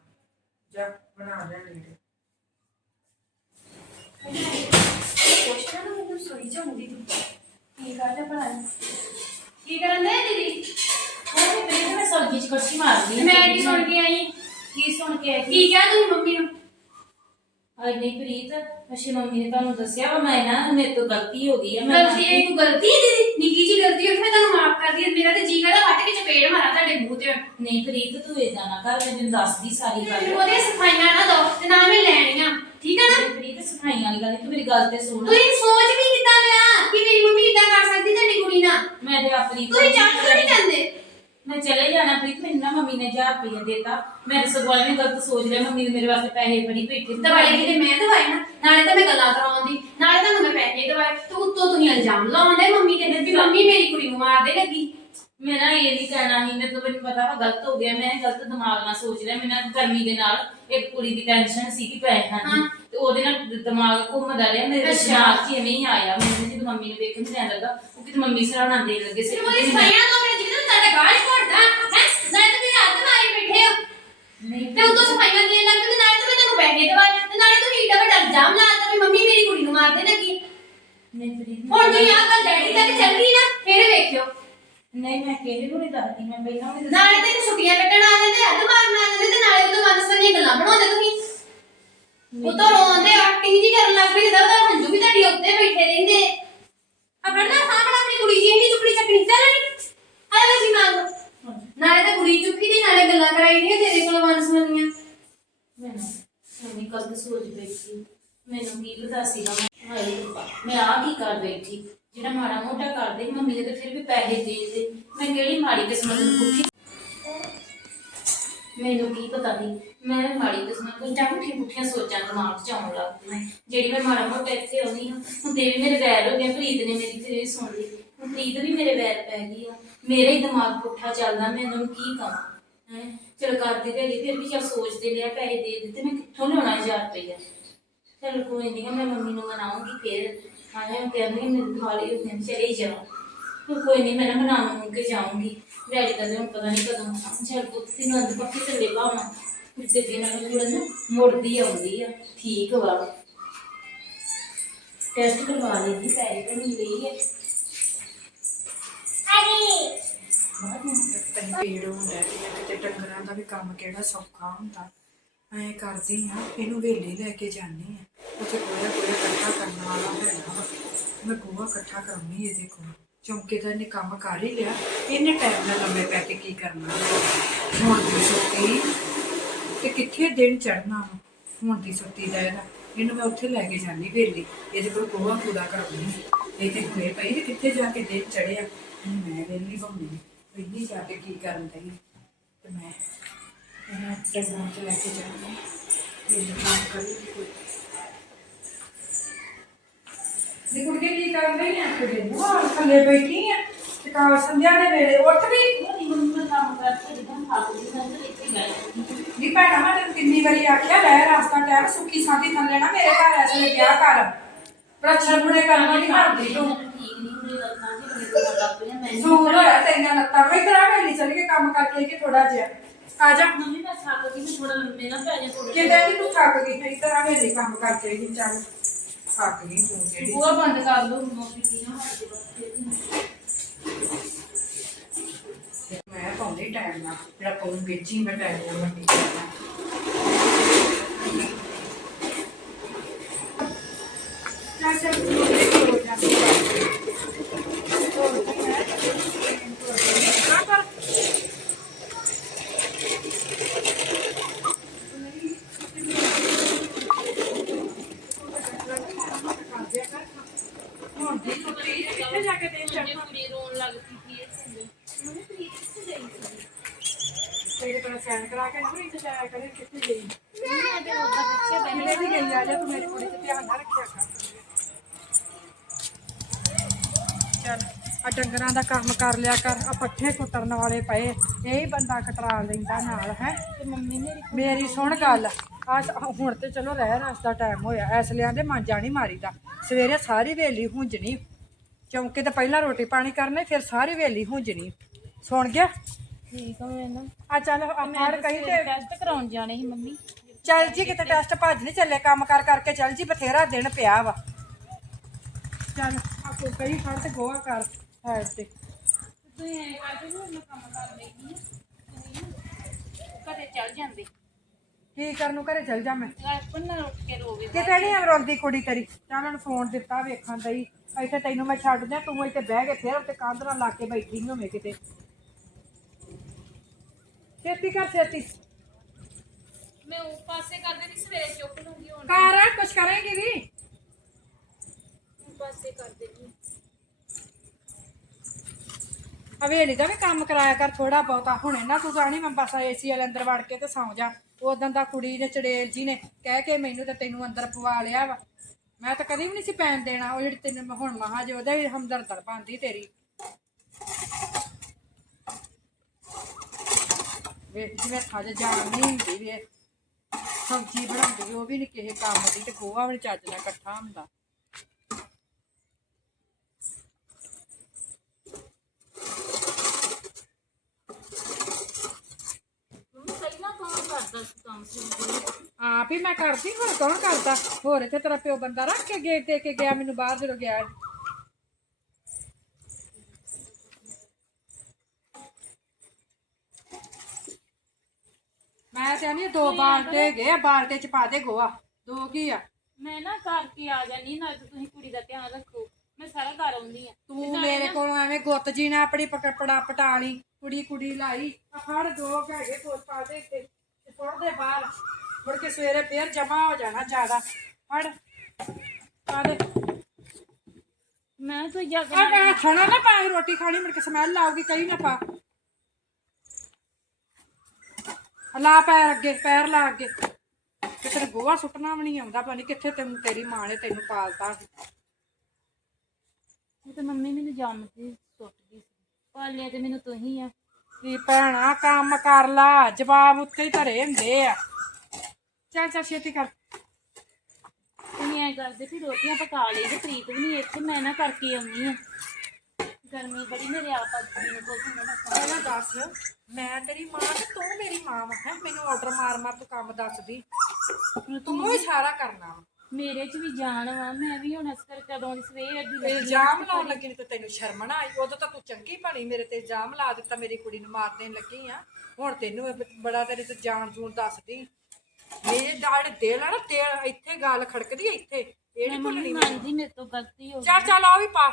ਜਾ ਬਣਾ ਲੈ ਲੀੜੇ ਪੁੱਛਣਾ ਨਾ ਮੈਨੂੰ ਸੋਈ ਜਾਂਦੀ ਤੂੰ। ਕੀ ਕਰਦਾ ਭਲਾ? ਕੀ ਕਰਨ ਦੇ ਦੀਦੀ? ਉਹ ਵੀ ਪ੍ਰੀਤ ਮੈਂ ਸਬਜ਼ੀ ਚ ਕੜਛੀ ਮਾਰਦੀ ਮੈਂ ਕੀ ਸੁਣ ਕੇ ਆਈ? ਕੀ ਸੁਣ ਕੇ ਆਈ? ਕੀ ਕਿਹਾ ਤੁਸੀਂ ਮੰਮੀ ਨੂੰ? ਅੱਜ ਨਹੀਂ ਪ੍ਰੀਤ ਅਸ਼ੀ ਮੰਮੀ ਨੇ ਤੁਹਾਨੂੰ ਦੱਸਿਆ ਵਾ ਮੈਂ ਨਾ ਮੇਰੇ ਤੋਂ ਗਲਤੀ ਹੋ ਗਈ ਹੈ ਮੈਂ ਗਲਤੀ ਇਹ ਕੋਈ ਗਲਤੀ ਹੈ ਦੀਦੀ? ਨਿੱਕੀ ਜੀ ਗਲਤੀ ਹੋਈ ਮੈਂ ਤੁਹਾਨੂੰ ਮਾਫ ਕਰਦੀ ਹਾਂ ਮੇਰਾ ਤੇ ਜੀ ਕਰਦਾ ਵੱਟ ਕੇ ਚਪੇੜ ਮਾਰਾਂ ਤੁਹਾਡੇ ਮੂੰਹ ਤੇ। ਨਹੀਂ ਪ੍ਰੀਤ ਤੂੰ ਏਦਾਂ ਨਾ ਕਰ ਮੈਂ ਤੈਨੂੰ ਦੱਸਦੀ ਸਾਰੀ ਗੱਲ। ਉਹਦੇ ਸਫਾਈਆਂ ਨਾ ਦੋ ਤੇ ਨਾ ਮੈਂ ਲੈਣੀਆਂ ਠੀਕ ਹੈ ਨਾ? ਪ੍ਰੀਤ ਸਫਾਈਆਂ ਵਾਲੀ ਗੱਲ ਤੂੰ ਮੇਰੀ ਗੱਲ ਤੇ ਸੁਣ। ਤੁਸੀਂ ਸੋਚ ਵੀ ਕਿੱਦਾਂ ਲਿਆ ਕਿ ਮੇਰੀ ਮੰਮੀ ਇਦਾਂ ਕਰ ਸਕਦੀ ਤੁਹਾਡੀ ਕੁੜੀ ਨਾਲ? ਮੈਂ ਤੇ ਆਪਣੀ ਤੁਸੀਂ ਜਾਣ ਕਿਉਂ ਨਹੀਂ ਜਾਂਦੇ ਮੈਂ ਚਲੇ ਜਾਣਾ ਪ੍ਰੀਤ ਮੈਨੂੰ ਨਾ ਮੰਮੀ ਨੇ 1000 ਰੁਪਏ ਦੇਤਾ। ਮੈਂ ਤਾਂ ਸਗੋਂ ਐਵੇਂ ਗਲਤ ਸੋਚ ਲਿਆ ਮੰਮੀ ਨੇ ਮੇਰੇ ਵਾਸਤੇ ਪੈਸੇ ਫੜੀ ਬੈਠੇ ਦਵਾਈ ਕਿਤੇ ਮੈਂ ਦਵਾਈ ਨਾ ਨਾਲੇ ਤਾਂ ਮੈਂ ਗੱਲਾਂ ਕਰਾਉਂਦੀ ਨਾਲੇ ਤੁਹਾਨੂੰ ਮੈਂ ਪੈਸੇ ਦਵਾਏ। ਤੇ ਉੱਤੋਂ ਤੁਸੀਂ ਇਲਜ਼ਾਮ ਲਾਉਂਦੇ ਮੰਮੀ ਤੇ ਵੀ ਮੰਮੀ ਮੇਰੀ ਕੁੜੀ ਨੂੰ ਮਾਰਦੇ ਲੱਗੀ। ਮੈਂ ਨਾ ਇਹ ਨਹੀਂ ਕਹਿਣਾ ਸੀ ਮੇਰੇ ਤੋਂ ਮੈਨੂੰ ਪਤਾ ਵਾ ਗਲਤ ਹੋ ਗਿਆ ਮੈਂ ਗਲਤ ਦਿਮਾਗ ਨਾਲ ਸੋਚ ਲਿਆ। ਮੈਂ ਨਾ ਗਰਮੀ ਦੇ ਨਾਲ ਇੱਕ ਕੁੜੀ ਦੀ ਟੈਨਸ਼ਨ ਸੀ ਕਿ ਪੈਸੇ ਹਾਂ। ਤੇ ਉਹਦੇ ਨਾਲ ਦਿਮਾਗ ਘੁੰਮਦਾ ਰਿਹਾ ਮੇਰੇ ਅੱਛਾ। ਦਿਮਾਗ 'ਚ ਐਵੇਂ ਹੀ ਆਇਆ। ਮੈਨੂੰ ਜਦੋਂ ਮੰਮੀ ਨੂੰ ਵੇਖਣ ਤੇ ਐਂ ਲੱਗਾ ਉਹ ਕਿਤੇ ਮੰਮੀ ਸਰਾਣਾ ਦੇਣ ਲੱਗੇ ਸੀ। ਸਿਰ ਉਹਦੀ ਸਫਾਈਆਂ ਤੋਂ ਮੇਰੇ ਜਿੱਦਾਂ ਤੁਹਾਡਾ ਗਾਲ ਹੈ ਨਾਲੇ ਤਾਂ ਤੁਸੀਂ ਹੱਥ ਮਾਰੀ ਬੈਠੇ ਹੋ ਨਹੀਂ। ਤੇ ਉਤੋਂ ਸਫਾਈਆਂ ਦੇਣ ਲੱਗ ਪਏ ਤੇ ਨਾਲੇ ਤਾਂ ਮੈਂ ਤੁਹਾਨੂੰ ਪੈਸੇ ਦਵਾਏ ਤੇ ਨਾਲੇ ਤੁਸੀਂ ਏਡਾ ਵੱਡਾ ਇਲਜ਼ਾਮ ਲਾਤਾ ਵੀ ਮੰਮੀ ਮੇਰੀ ਕੁੜੀ ਨੂੰ ਮਾਰਦੇ ਲੱਗੀ। ਨਹੀਂ ਪ੍ਰੀਤ, ਹੁਣ ਜੇ ਆਹ ਗੱਲ ਡੈਡੀ ਤੱਕ ਚੱਲ ਗਈ ਨਾ ਫਿਰ ਵੇਖਿਓ। ਨਹੀਂ ਮੈਂ ਕਿਹੜੇ ਨਹੀਂ ਦੱਸਦੀ ਮੈਂ ਪਹਿਲਾਂ ਵੀ ਦੱਸੀ। ਨਾਲੇ ਤੇ ਛੁੱਟੀਆਂ ਕੱਟਣ ਆ ਜਾਂਦੇ ਹੱਥ ਮਾਰਨ ਆ ਜਾਂਦੇ ਤੇ ਨਾਲੇ ਉਦੋਂ ਮਨਸਨ ਦੀਆਂ ਗੱਲਾਂ ਬਣਾਉਂਦੇ ਤੁਸੀਂ। ਉਤੋਂ ਰੋਂਦੇ ਐਕਟਿੰਗ ਜੀ ਕਰਨ ਲੱਗ ਪਈ ਜਿੱਦਾਂ ਉਹਦਾ ਹੰਝੂ ਵੀ ਤੁਹਾਡੀ ਉੱਤੇ ਬੈਠੇ ਰਹਿੰਦੇ। ਆਪਣਾ ਨਾ ਸਾਹਮਣੇ ਆਪਣੀ ਕੁੜੀ ਜੀ ਨਹੀਂ ਚੁੱਕੜੀ ਚੱਕਣੀ ਚੱਲ ਨਹੀਂ ਆਇਆ ਵਸੀ ਮੰਗ ਨਾਲੇ ਤਾਂ ਕੁੜੀ ਚੁੱਕੀ ਦੀ ਨਾਲੇ ਗੱਲਾਂ ਕਰਾਈ ਦੀਆਂ ਤੇਰੇ ਕੋਲ ਮੈਨੂੰ ਮੰਮੀ ਗਲਤ ਸੋਚ ਬੈਠੀ ਮੈਨੂੰ ਕੀ ਪਤਾ ਸੀਗਾ ਮੈਂ ਹਾਏ ਰੱਬਾ, ਮੈਂ ਆ ਕੀ ਕਰ ਬੈਠੀ? ਜਿਹੜਾ ਮਾੜਾ ਮੋਟਾ ਕਰਦੇ ਮੰਮੀ ਨੇ ਤਾਂ ਫਿਰ ਵੀ ਪੈਸੇ ਦੇ ਦੇ। ਮੈਂ ਕਿਹੜੀ ਮਾੜੀ ਕਿਸਮਤ ਨੂੰ ਭੁੱਖੀ? ਮੈਨੂੰ ਕੀ ਪਤਾ ਨਹੀਂ ਮੈਂ ਮਾੜੀ ਕਿਸਮਤ ਨੂੰ ਜਾਂ ਪੁੱਠੀ ਪੁੱਠੀਆਂ ਸੋਚਾਂ ਦਿਮਾਗ 'ਚ ਆਉਣ ਲੱਗ ਪਈਆਂ ਜਿਹੜੀ ਮੈਂ ਮਾੜਾ ਮੋਟਾ ਇੱਥੇ ਆਉਂਦੀ ਹਾਂ ਹੁਣ ਤੇ ਵੀ ਮੇਰੇ ਵੈਰ ਹੋ ਗਿਆ ਪ੍ਰੀਤ ਨੇ ਮੇਰੀ ਫਿਰ ਸੁਣ ਲਈ। ਹੁਣ ਪ੍ਰੀਤ ਵੀ ਮੇਰੇ ਵੈਰ ਪੈ ਗਈ ਆ। ਮੇਰਾ ਹੀ ਦਿਮਾਗ ਪੁੱਠਾ ਚੱਲਦਾ ਮੈਂ ਉਹਨੂੰ ਕੀ ਕਹਾਂ? ਚਲ ਕਰਦੀ ਤੇ ਹੈਗੀ, ਫਿਰ ਵੀ ਚਲ ਸੋਚਦੇ ਲਿਆ ਪੈਸੇ ਦੇ ਦਿੱਤੇ ਮੈਂ ਕਿੱਥੋਂ ਲਿਆਉਣਾ 1000 ਰੁਪਇਆ ਚਲ ਕੋਈ ਨਹੀਂ ਮੈਂ ਮੰਮੀ ਨੂੰ ਮਨਾਉਂਗੀ ਫਿਰ ਆਇਆ ਕਹਿੰਦੀ ਮੈਨੂੰ ਖਾਲੀ ਹੋ ਗਈ ਚਲੇ ਜਾ ਫਿਰ ਕੋਈ ਨਹੀਂ ਮੈਂ ਨਾ ਮਨਾਉਂ ਕੇ ਜਾਊਂਗੀ ਡੈਡੀ ਦਾ ਹੁਣ ਪਤਾ ਨਹੀਂ ਕਦੋਂ ਆਉਣਾ ਚਲ ਕੁੱਤੀ ਨੂੰ ਅੰਦਰ ਪੱਕੇ ਥੱਲੇ ਪਾਵਾਂ ਕੁਝ ਦੇ ਦਿਨਾਂ ਨੂੰ ਥੋੜਾ ਨਾ ਮੁੜਦੀ ਆਉਂਦੀ ਆ ਠੀਕ ਵਾ ਟੈਸਟ ਕਰਵਾ ਲਈ ਪੈਸੇ ਤਾਂ ਮਿਲ ਲਈ ਹੈ ਬਾਅਦ ਵਿੱਚ ਤੈਨੂੰ ਪੀੜ ਹੁੰਦਾ ਕਿ ਡੰਗਰਾਂ ਦਾ ਵੀ ਕੰਮ ਕਿਹੜਾ ਸੌਖਾ ਹੁੰਦਾ। ਐਂ ਕਰਦੀ ਆ ਇਹਨੂੰ ਵੇਲੇ ਲੈ ਕੇ ਜਾਂਦੀ ਆ ਉੱਥੇ ਕੋਇਆ ਕੋਇਆ ਇਕੱਠਾ ਕਰਨ ਵਾਲਾ ਹੈਗਾ ਮੈਂ ਗੋਹਾ ਇਕੱਠਾ ਕਰਾਉਣੀ ਇਹਦੇ ਕੋਲ। ਚੌਂਕੇ ਦਾ ਕੰਮ ਕਰ ਹੀ ਲਿਆ। ਇਹਨੇ ਟਾਈਮ ਨਾਲ ਲੰਮੇ ਪੈ ਕੇ ਕੀ ਕਰਨਾ ਹੁਣ ਦੀ ਸੁੱਤੀ। ਤੇ ਕਿੱਥੇ ਦਿਨ ਚੜਨਾ ਹੁਣ ਦੀ ਸੁੱਤੀ ਦਾ ਇਹਦਾ। ਇਹਨੂੰ ਮੈਂ ਉੱਥੇ ਲੈ ਕੇ ਜਾਂਦੀ ਵੇਲੇ ਇਹਦੇ ਕੋਲ ਗੋਹਾ ਕੂੜਾ ਕਰਾਉਣੀ ਇਹ ਤੇ ਹੁਣੇ ਪਈ ਤੇ ਕਿੱਥੇ ਜਾ ਕੇ ਦਿਨ ਚੜਿਆ ਹੁਣ ਮੈਂ ਵੇਲੀ ਬੰਨੀ ਵੇਲੀ ਜਾ ਕੇ ਕੀ ਕਰਨ ਦਈ ਤੇ ਮੈਂ ਇਹਨਾਂ ਟੰਗਾਂ ਤੇ ਲੈ ਕੇ ਜਾਣੀ ਇਹ ਕੰਮ ਕਰੀ ਕੋਈ ਦੀ ਕੁੜੀ ਕੀ ਕਰ ਰਹੀ ਹੈ ਕੁੜੀ ਨੂੰ ਆਹ ਥੱਲੇ ਬੈਠੀ ਆ ਤੇ ਕਾ ਸੰਧਿਆ ਦੇ ਵੇਲੇ ਉੱਠ ਵੀ ਨਹੀਂ ਮੰਮੀ ਮੈਂ ਕੰਮ ਕਰਕੇ ਜਿੱਦਾਂ ਥੱਕ ਗਈ ਮੈਂ ਤਾਂ ਇੱਥੇ ਬੈਠ ਨੀ ਭੈਣਾ ਮੈਂ ਤੈਨੂੰ ਕਿੰਨੀ ਵਾਰੀ ਆਖਿਆ ਲੈ ਰਸਤਾ ਟੈਬ ਸੁੱਕੀ ਸਾਥੀ ਥੱਲੇ ਨਾ ਮੇਰੇ ਘਰ ਐਸੇ ਵਿਆਹ ਕਰ ਪ੍ਰਛਰ ਬੁੜੇ ਕਰਨਾ ਨਹੀਂ ਕਰਦੀ ਤੂੰ ਠੀਕ ਨਹੀਂ ਹੁੰਦੀ ਲੱਤਾਂ ਜੀ ਮੈਨੂੰ ਦੁਖਣ ਲੱਗ ਪਈਆਂ ਮੈਂ ਸੂਰ ਹੋਇਆ ਤੇਰੀਆਂ ਲੱਤਾਂ ਮੈਂ ਇਧਰ ਆ ਵੇਲੀ ਚੱਲ ਕੇ ਕੰਮ ਕਰਕੇ ਕਿ ਥੋੜਾ ਜਿਹਾ ਆ ਜਾ ਮੰਮੀ ਮੈਂ ਥੱਕ ਗਈ ਮੈਂ ਥੋੜਾ ਲੰਮੇ ਨਾ ਪੈ ਜਾ ਥੋੜਾ ਕਿਤੇ ਨਹੀਂ ਤੂੰ ਥੱਕ ਗਈ ਇਧਰ ਆ ਵੇਲੀ ਕੰਮ ਕਰਕੇ ਕਿ ਚੱਲ ਥੱਕ ਗਈ ਤੂੰ ਜਿਹੜੀ ਬੂਹਾ ਬੰਦ ਕਰ ਲਓ ਮੰਮੀ ਕੀ ਨਾ ਹਟ ਜੇ ਮੈਂ ਪਾਉਂਦੀ ਟਾਈਮ ਨਾਲ ਜਿਹੜਾ ਪਾਉਂ ਵੇਚੀ ਮੈਂ ਟਾਈਮ ਨਾਲ ਵੱਡੀ ਕਰਨਾ ਚੱਲ ਚੱਲ ਤੂੰ ਇਹ ਹੋ ਜਾ ਹੁਣ ਦੀ ਛੁੱਟੀ ਕਿੱਥੇ ਜਾ ਕੇ ਦੇ ਚੜਨਾ ਕੁੜੀ ਰੋਣ ਲੱਗ ਪਈ ਸੀ ਇਹ ਮੰਮੀ ਪ੍ਰੀਤ ਕਿੱਥੇ ਗਈ ਸੀ ਤੇਰੇ ਕੋਲ ਸੈਨ ਕਰਾ ਕੇ ਨਹੀਂ ਤੇ ਜਾਇਆ ਕਰੇ ਕਿੱਥੇ ਗਈ ਮੈਂ ਤੇ ਉਹਦਾ ਬੱਚੇ ਬੈਠੇ ਕਿਲੇ ਵੀ ਗਈ ਆ ਜਾ ਤੂੰ ਮੇਰੀ ਕੁੜੀ ਤੇ ਧਿਆਨ ਨਾ ਰੱਖਿਆ ਕਰ ਚੱਲ ਆ ਡੰਗਰਾਂ ਦਾ ਕੰਮ ਕਰ ਲਿਆ ਕਰ ਆ ਪੱਠੇ ਕੁੱਟਣ ਵਾਲੇ ਪਏ ਇਹ ਬੰਦਾ ਕਟਰਾ ਲੈਂਦਾ ਨਾਲ ਹੈ? ਮੰਮੀ ਮੇਰੀ ਮੇਰੀ ਸੁਣ ਗੱਲ ਆ ਹੁਣ ਤੇ ਚਲੋ ਰਹਿ ਰਸ ਦਾ ਟਾਈਮ ਹੋਇਆ ਐਸ ਲਿਆਂ ਦੇ ਮਾਂਜਾ ਨਹੀਂ ਮਾਰੀਦਾ। ਸਵੇਰੇ ਸਾਰੀ ਵੇਲੀ ਹੁੰਜਣੀ ਚੌਂਕੇ ਤੇ ਪਹਿਲਾਂ ਰੋਟੀ ਪਾਣੀ ਕਰਨੇ ਫਿਰ ਸਾਰੀ ਵੇਲੀ ਹੁੰਜਣੀ। ਸੁਣ ਗਿਆ? ਠੀਕ ਆ ਮੈਨੂੰ ਆ ਚੱਲ ਕਹੀ ਤੇ ਟੈਸਟ ਕਰਾਉਣ ਜਾਣੇ ਸੀ ਮੰਮੀ। ਚੱਲ ਜੀ ਕਿਤੇ ਟੈਸਟ ਭੱਜ ਨਹੀਂ ਚੱਲੇ ਕੰਮ ਕਰ ਕਰਕੇ ਚੱਲ ਜੀ ਬਥੇਰਾ ਦਿਨ ਪਿਆ ਵਾ। ਚੱਲ। ਕੋਈ ਕਈ ਫੜ ਤੇ ਗੋਆ ਕਰ ਸਾਈਡ ਤੇ। ਤੁਸੀਂ ਐਂ ਕਰਦੇ ਹੋ ਮੈਂ ਕੰਮ ਕਰ ਲੈਣੀ ਕਦੇ ਚੱਲ ਜਾਂਦੇ। ਕੀ ਕਰਨ ਨੂੰ ਘਰੇ ਚੱਲ ਜਾ ਮੈਂ? ਆਪਣ ਨਾਲ ਉੱਠ ਕੇ ਰੋਵੇ ਕਿਤੇ ਨਹੀਂ ਅਮਰੋਂਦੀ ਕੁੜੀ ਤੇਰੀ। ਚੱਲ ਉਹਨੂੰ ਫੋਨ ਦਿੱਤਾ ਵੇਖਣ ਦਈ ਇੱਥੇ ਤੈਨੂੰ ਮੈਂ ਛੱਡ ਦਿਆਂ ਤੂੰ ਇੱਥੇ ਬਹਿ ਕੇ ਫੇਰ ਉੱਤੇ ਕੰਧ ਨਾਲ ਲਾ ਕੇ ਬੈਠੀ ਨਹੀਂ ਹੋਵੇਂ ਕਿਤੇ। ਛੇਤੀ ਕਰ ਛੇਤੀ। ਮੈਂ ਉਹ ਪਾਸੇ ਕਰਦੇ ਨਹੀਂ ਸਵੇਰੇ ਚੁੱਕ ਲੂੰਗੀ ਹੁਣ। ਕਰ ਕੁਛ ਕਰੇਂਗੀ ਵੀ। ਪਾਸੇ ਕਰ ਦੇਣੀ ਹਵੇਲੀ ਦਾ ਵੀ ਕੰਮ ਕਰਾਇਆ ਕਰ ਥੋੜਾ ਬਹੁਤਾ। ਹੁਣੇ ਨਾ ਤੂੰ ਜਾਣੀ ਮੈਂ ਬਸ ਏਸੀ ਵਾਲੇ ਅੰਦਰ ਵੜ ਕੇ ਤੇ ਸੌਂ ਜਾ। ਉਦੋਂ ਦਾ ਕੁੜੀ ਨੇ, ਚੜੇਲ ਜੀ ਨੇ ਕਹਿ ਕੇ ਮੈਨੂੰ ਤੇ ਤੈਨੂੰ ਅੰਦਰ ਪਵਾ ਲਿਆ ਵਾ। ਮੈਂ ਤਾਂ ਕਦੀ ਵੀ ਨਹੀਂ ਸੀ ਪੈਣ ਦੇਣਾ। ਉਹ ਜਿਹੜੀ ਤੈਨੂੰ ਮੈਂ ਹੁਣ ਮਹਾ ਜੇ, ਉਹਦਾ ਵੀ ਹਮਦਰਦ ਪਾਉਂਦੀ ਤੇਰੀ। ਵੇਖ ਜਿਵੇਂ ਥਾਜ ਜਾਣ ਨਹੀਂ ਹੁੰਦੀ ਵੇ। ਸਬਜ਼ੀ ਬਣਾਉਂਦੀ ਉਹ ਵੀ ਨਹੀਂ ਕਿਸੇ ਕੰਮ ਦੀ ਤੇ ਗੋਹਾ ਵੀ ਨੀ ਚੱਜ ਨਾਲ ਇਕੱਠਾ ਹੁੰਦਾ ਮੰਮੀ ਪਹਿਲਾਂ ਕੌਣ ਕਰਦਾ ਸੀ ਕੰਮ ਸ਼ੁਰੂ ਆਪ ਹੀ ਮੈਂ ਕਰਦੀ ਹੁਣ ਕੌਣ ਕਰਦਾ? ਹੋਰ ਇੱਥੇ ਤੇਰਾ ਪਿਓ ਬੰਦਾ ਰੱਖ ਕੇ ਗੇਟ ਦੇ ਕੇ ਗਿਆ ਮੈਨੂੰ ਬਾਹਰ ਜਦੋਂ ਗਿਆ। ਮੈਂ ਤੇ ਨਹੀਂ ਦੋ ਬਾਲਟੇ ਗਏ ਬਾਲਟੇ ਚ ਪਾ ਦੇ ਗੋਆ ਦੋ ਕੀ ਆ? ਮੈਂ ਨਾ ਕਰਕੇ ਆ ਜਾਨੀ ਨਾ ਤੁਸੀਂ ਕੁੜੀ ਦਾ ਧਿਆਨ ਰੱਖੋ ਮੈਂ ਸਾਰਾ ਘਰ ਆਉਂਦੀ ਆ ਤੂੰ ਮੇਰੇ ਕੋਲੋਂ ਐਵੇਂ ਗੁੱਤ ਜੀ ਨਾ ਆਪਣੀ ਪਕੜਾ ਪਟਾਲੀ ਕੁੜੀ ਕੁੜੀ ਲਾਈ ਆ ਫੜ ਦੋ ਹੈਗੇ ਕੋਲ ਪਾ ਦੇ ਇੱਥੇ। ਤੇ ਸੁੱਟ ਦੇ ਬਾਹਰ। ਮੁੜ ਕੇ ਸਵੇਰੇ ਫੇਰ ਜਮਾ ਹੋ ਜਾਣਾ ਜ਼ਿਆਦਾ। ਫੜ। ਦੇ। ਮੈਂ ਤੂੰ ਜਾ ਕੇ ਆ ਖਾਣਾ ਨਾ ਪਾ ਕੇ ਰੋਟੀ ਖਾਣੀ ਮੁੜ ਕੇ ਸਮੈਲ ਆਉਗੀ ਕਈ ਨਾ ਪਾ। ਲਾ ਪੈਰ ਅੱਗੇ ਪੈਰ ਲਾ ਅੱਗੇ। ਕਿ ਤੇਰੇ ਗੋਹਾ ਸੁੱਟਣਾ ਵੀ ਨਹੀਂ ਆਉਂਦਾ ਪਾਣੀ ਕਿੱਥੇ ਤੈਨੂੰ ਤੇਰੀ ਮਾਂ ਨੇ ਤੈਨੂੰ ਪਾਲਤਾ। ਉਹ ਤੇ ਮੰਮੀ ਮੈਨੂੰ ਜੰਮਦੀ ਸੁੱਟਦੀ ਸੀ। ਪਾਲਿਆ ਤੇ ਮੈਨੂੰ ਤੁਸੀਂ ਆ। ਵੀ ਭੈਣਾ ਕੰਮ ਕਰ ਲਾ ਜਵਾਬ ਉੱਤੇ ਹੀ ਧਰੇ ਹੁੰਦੇ ਆ। ਚੱਲ ਚੱਲ ਛੇਤੀ ਕਰ। ਤੁਸੀਂ ਐ ਕਰਦੇ ਵੀ ਰੋਟੀਆਂ ਪਕਾ ਲਈ ਤੇ ਪ੍ਰੀਤ ਵੀ ਨਹੀਂ ਇੱਥੇ ਮੈਂ ਨਾ ਕਰਕੇ ਆਉਣੀ ਆ। ਗਰਮੀ ਬੜੀ ਮੇਰੇ ਆਪ ਅੱਜ ਮੈਨੂੰ ਕੁਝ ਨਹੀਂ ਨਾ ਪਹਿਲਾਂ ਦੱਸ ਮੈਂ ਤੇਰੀ ਮਾਂ ਤੇ ਤੂੰ ਮੇਰੀ ਮਾਂ ਵਾ ਹੈ? ਮੈਨੂੰ ਆਰਡਰ ਮਾਰ ਮਾਰ ਤੂੰ ਕੰਮ ਦੱਸਦੀ ਤੂੰ ਹੀ ਸਾਰਾ ਕਰਨਾ ਵਾ। ਮੇਰੇ 'ਚ ਵੀ ਜਾਨ ਵਾ ਮੈਂ ਵੀ ਹੁਣ ਕਰਕੇ ਕਦੋਂ ਦੀ ਸਵੇਰ ਦੀ ਤੇ ਇਲਜ਼ਾਮ ਲਾਉਣ ਲੱਗੀ ਨੀ ਤੇ ਤੈਨੂੰ ਸ਼ਰਮ ਨਾ ਆਈ। ਉਦੋਂ ਤਾਂ ਤੂੰ ਚੰਗੀ ਬਣੀ ਮੇਰੇ ਤੇ ਇਲਜ਼ਾਮ ਲਾ ਦਿੱਤਾ ਮੇਰੀ ਕੁੜੀ ਨੂੰ ਮਾਰ ਦੇਣ ਲੱਗੀ ਆ। ਹੁਣ ਤੈਨੂੰ ਇਹ ਬੜਾ ਤੇਰੇ ਤੇ ਜਾਣ ਜੂਣ ਦੱਸਦੀ। ਮੇਰੇ ਦਾੜ ਦਿਲ ਆ ਨਾ ਦਿਲ ਇੱਥੇ ਗੱਲ ਖੜਕਦੀ ਆ ਇੱਥੇ। ਇਹ ਨਹੀਂ ਭੁੱਲਣੀ ਮੈਨੂੰ। ਹਾਂਜੀ ਮੇਰੇ ਤੋਂ ਗਲਤੀ ਹੋ ਚੱਲ ਚੱਲ ਆ ਵੀ ਪਾ।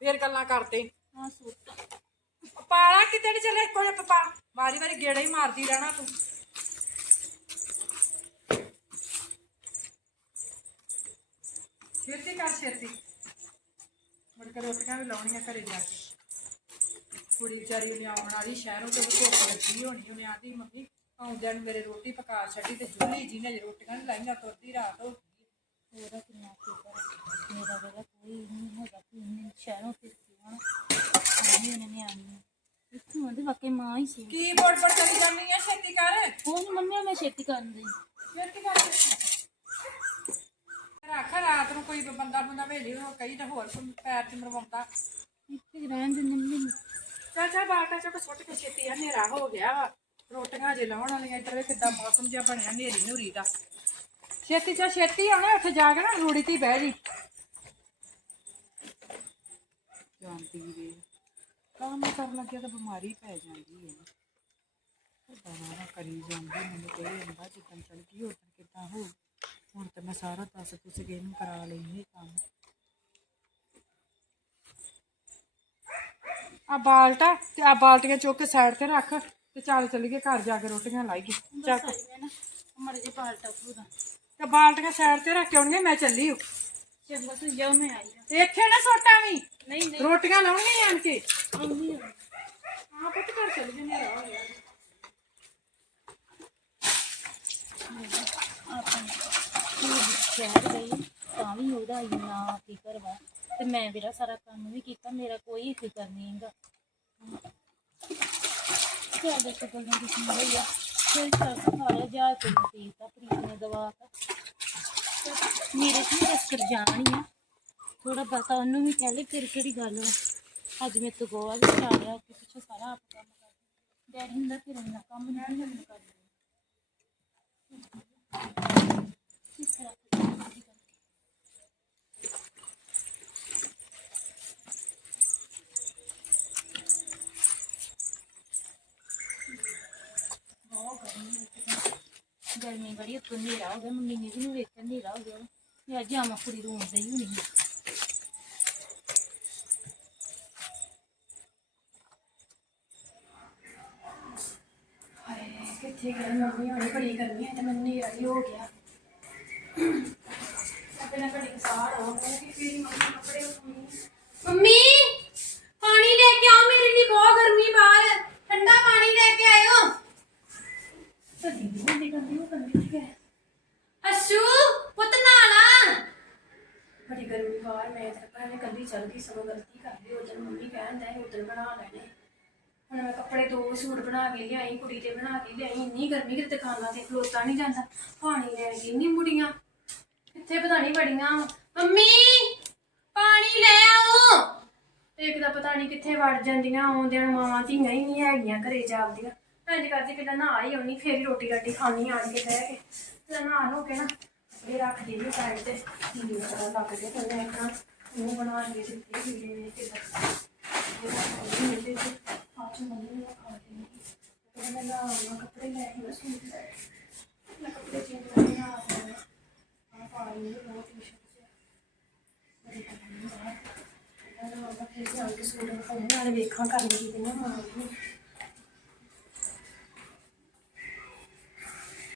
ਫੇਰ ਗੱਲਾਂ ਕਰਦੇ। ਹਾਂ ਸੂਟ ਪਾਲਾ ਕਿਤੇ ਨਹੀਂ ਚੱਲੇ ਕੋਈ ਪਪਾ ਵਾਰੀ ਵਾਰੀ ਗੇੜਾ ਹੀ ਮਾਰਦੀ ਰਹਿਣਾ ਤੂੰ। ਛੇਤੀ ਕਰ ਛੇਤੀ। ਮੁੜ ਕੇ ਰੋਟੀਆਂ ਵੀ ਲਾਉਣੀਆਂ ਘਰੇ ਜਾ ਕੇ। ਕੁੜੀ ਵਿਚਾਰੀ ਨੇ ਆਉਣ ਵਾਲੀ ਸ਼ਹਿਰੋਂ ਤੇ ਭੁੱਖ ਲੱਗੀ ਹੋਣੀ ਉਹਨੇ ਆਦੀ ਮੰਮੀ ਆਉਂਦਿਆਂ ਨੂੰ ਮੇਰੇ ਰੋਟੀ ਪਕਾ ਛੱਡੀ ਤੇ ਜੁਲੀ ਜੀ ਨੇ ਰੋਟੀਆਂ ਨੀ ਲਾਈਆਂ ਤੁਰਦੀ ਰਾਤ ਹੋ ਗਈ। ਉਹਦਾ ਕਿੰਨਾ ਫਿਕਰ ਮੇਰਾ ਬੜਾ ਕੋਈ ਨਹੀਂ ਹੈਗਾ ਕਿ ਇਹਨੇ ਸ਼ਹਿਰੋਂ ਕੇ ਆਉਣਾ ਨਹੀਂ ਇਹਨੇ ਨੇ ਆਉਣੀ। ਇੱਥੋਂ ਆਂਦੇ ਵਾਕੇ ਮਾਂ ਹੀ ਸੀ। ਕੀ ਬੜਬੜ ਕਰੀ ਜਾਂਦੀ ਆ ਛੇਤੀ ਕਰ। ਉਹ ਨਹੀਂ ਮੰਮੀ ਮੈਂ ਛੇਤੀ ਕਰਨ ਦੀ ਛੇਤੀ ਕਰ ਰੱਖ ਰਾਤ ਨੂੰ ਕੋਈ ਬੰਦਾ ਬੰਦਾ ਵੇਲੀ ਉਹ ਕਈ ਤਾਂ ਹੋਰ ਕੋਈ ਪੈਰ ਚ ਮਰਵਾਉਂਦਾ। ਇੱਥੇ ਰਹਿਣ ਦਿੰਦੇ ਮੈਨੂੰ ਚਾਚਾ ਬਾਟਾ ਚੁੱਕ ਸੁੱਟ ਕੇ ਛੇਤੀ ਆ ਹਨੇਰਾ ਹੋ ਗਿਆ ਵਾ। ਰੋਟੀਆਂ ਜੇ ਲਾਉਣ ਵਾਲੀਆਂ ਇੱਧਰ ਵੇ ਕਿੱਦਾਂ ਮੌਸਮ ਜਿਹਾ ਬਣਿਆ ਹਨੇਰੀ ਨੂਰੀ ਦਾ। ਛੇਤੀ ਚਾ ਛੇਤੀ ਆਉਣਾ ਉੱਥੇ ਜਾ ਕੇ ਨਾ ਰੂੜੀ ਤੇ ਬਹਿ ਜੀ। ਜਾਂਦੀ ਵੇ ਕੰਮ ਕਰਨ ਲੱਗਿਆ ਤਾਂ ਬਿਮਾਰੀ ਪੈ ਜਾਂਦੀ ਹੈ ਬਾਬਾ ਕਰੀ ਜਾਂਦੀ ਮੈਨੂੰ ਕੋਈ ਹੁੰਦਾ ਜਿੱਦਾਂ ਚੱਲ ਗਈ ਉਦੋਂ ਕਿੱਦਾਂ ਹੋ। ਹੁਣ ਤਾਂ ਮੈਂ ਸਾਰਾ ਦੱਸ ਤੁਸੀਂ ਗਏ ਨੂੰ ਕਰਾ ਲੈਣੀ ਕੰਮ। ਆ ਬਾਲਟਾ ਤੇ ਆ ਬਾਲਟੀਆਂ ਚੁੱਕ ਕੇ ਸਾਈਡ ਤੇ ਰੱਖ ਤੇ ਚੱਲ ਚੱਲੀਏ ਘਰ ਜਾ ਕੇ ਰੋਟੀਆਂ ਲਾਈਏ ਚੱਕ ਮੈਂ ਨਾ ਮਰ ਜੇ ਪਾਲਟਾ ਪੂਰਾ ਤੇ ਬਾਲਟੀਆਂ ਸਾਈਡ ਤੇ ਰੱਖ ਕੇ ਆਉਣੀਆਂ ਮੈਂ ਚੱਲੀ ਹੂੰ ਚੰਗਾ ਤੂੰ ਜਾਓ ਮੈਂ ਆਈ ਹਾਂ। ਇੱਥੇ ਨਾ ਸੋਟਾਂ ਵੀ? ਨਹੀਂ ਨਹੀਂ। ਰੋਟੀਆਂ ਲਾਉਣੀਆਂ ਆਣ ਕੇ? ਆਉਂਦੀ ਹਾਂ। ਹਾਂ ਪੁੱਤ ਘਰ ਚੱਲ ਜਨੇ ਆ। ਗਿਆ ਸ਼ਹਿਰ ਗਈ, ਤਾਂ ਵੀ ਉਹਦਾ ਇੰਨਾ ਫਿਕਰ ਵਾ। ਤੇ ਮੈਂ ਮੇਰਾ ਸਾਰਾ ਕੰਮ ਵੀ ਕੀਤਾ, ਮੇਰਾ ਕੋਈ ਫਿਕਰ ਨਹੀਂ ਹੈਗਾ। ਚੱਲ ਦੇ ਕੋਲ ਨਹੀਂ ਕਿਸ ਨੂੰ ਹੋਇਆ ਫਿਰ ਚੱਲ ਸਾਰਾ ਜਾ ਕੇ ਮੈਂ ਪੀਤਾ ਪ੍ਰੀਤ ਨੇ ਦਵਾ ਤਾ। ਮੇਰੇ ਤੇ ਰਸਕਰ ਜਾਣੀ ਆ। ਥੋੜਾ ਬਹੁਤਾ ਉਹਨੂੰ ਵੀ ਕਹਿ ਲੈ ਫਿਰ ਕਿਹੜੀ ਗੱਲ ਵਾ ਅੱਜ ਮੈਂ ਤੋਂ ਗੋਆ ਵੀ ਚਾ ਲਿਆ ਕਿ ਪਿੱਛੇ ਸਾਰਾ ਆਪ ਕੰਮ ਕਰ ਡੈਡੀ ਹੁੰਦਾ ਫਿਰ ਇੰਨਾ ਕੰਮ ਨਹੀਂ ਮੈਨੂੰ ਕਰ ਇਸ ਤਰ੍ਹਾਂ ਗਰਮੀ ਬੜੀ, ਉੱਤੋਂ ਹਨੇਰਾ ਹੋ ਗਿਆ, ਮੰਮੀ ਨੇ ਵੀ ਨਹੀਂ ਵੇਖਿਆ, ਹਨੇਰਾ ਹੋ ਗਿਆ ਮੈਂ ਅੱਜ ਆਵਾਂ ਕੁੜੀ ਰੋਣ ਦਈ ਹੋਣੀ ਆ। ਹਾਏ, ਕਿੱਥੇ ਗਏ ਮੰਮੀ, ਹੁਣੇ ਬੜੀ ਗਰਮੀ ਹੈ ਤੇ ਮੈਨੂੰ ਨੇਰਾ ਹੀ ਹੋ ਗਿਆ ਮੰਮੀ, ਪਾਣੀ ਲੈ ਕੇ ਆਓ, ਮੇਰੇ ਲਈ ਬਹੁਤ ਗਰਮੀ ਬਾਹਰ ਠੰਡਾ ਪਾਣੀ ਲੈ ਕੇ ਆਇਓ। ਅਸ਼ੂ, ਪੁੱਤ ਨਾਲਾ ਬੜੀ ਗਰਮੀ ਬਾਹਰ, ਮੈਂ ਤੇ ਭੈਣੇ ਕੱਲੀ ਚੱਲ ਗਈ, ਸਗੋਂ ਗਲਤੀ ਕਰ ਲਈ। ਉਦੋਂ ਮੰਮੀ ਕਹਿੰਦਾ ਹੈ ਉਦੋਂ ਬਣਾ ਲੈਣੇ। ਹੁਣ ਮੈਂ ਕੱਪੜੇ ਦੋ ਸੂਟ ਬਣਾ ਕੇ ਲਿਆਈ, ਕੁੜੀ ਦੇ ਬਣਾ ਕੇ ਲਿਆਈ। ਇੰਨੀ ਗਰਮੀ ਕਿ ਦੁਕਾਨਾਂ ਤੇ ਖਲੋਤਾ ਨਹੀਂ ਜਾਂਦਾ। ਪਾਣੀ ਲੈਣ ਗਈ ਨਹੀਂ ਮੁੜੀਆਂ। ਕਿੱਥੇ ਪਤਾ ਨਹੀਂ ਵੜੀਆਂ। ਮੰਮੀ, ਪਾਣੀ ਲੈ ਆਓ। ਇੱਕ ਤਾਂ ਪਤਾ ਨਹੀਂ ਕਿੱਥੇ ਵੜ ਜਾਂਦੀਆਂ, ਆਉਂਦਿਆਂ ਨੂੰ ਮਾਵਾਂ ਧੀਆਂ ਹੀ ਨਹੀਂ ਹੈਗੀਆਂ ਘਰੇ ਜਾਪਦੀਆਂ। ਇੰਜ ਕਰਦੀ ਕਿ ਨਾ ਆਈ ਹੋਣੀ ਫੇਰ ਹੀ ਰੋਟੀ ਰਾਟੀ ਖਾਣੀ, ਆਣ ਕੇ ਬਹਿ ਕੇ। ਤੇ ਨਾ ਹੋ ਕੇ ਨਾ ਇਹ ਰੱਖ ਦੇ ਵੀ ਸਾਈਡ ਤੇ। ਵੀਡੀਓ ਕਰਨ ਲੱਗ ਗਏ ਤੇ ਮੈਂ ਆਪਣਾ ਉਹ ਬਣਾ ਲਈ ਸੀ ਵੀਡੀਓ ਨੇ ਕਿ ਆਜ ਮੈਂ ਨਾ ਕੱਪੜੇ ਲੈ ਕੇ ਸੂਟ ਲੈ ਕੱਪੜੇ ਚੇਂਜ ਕਰਨਾ ਆ ਵੇਖਾਂ ਕਰਨ ਕੀ ਦਿਨ ਮਾਂ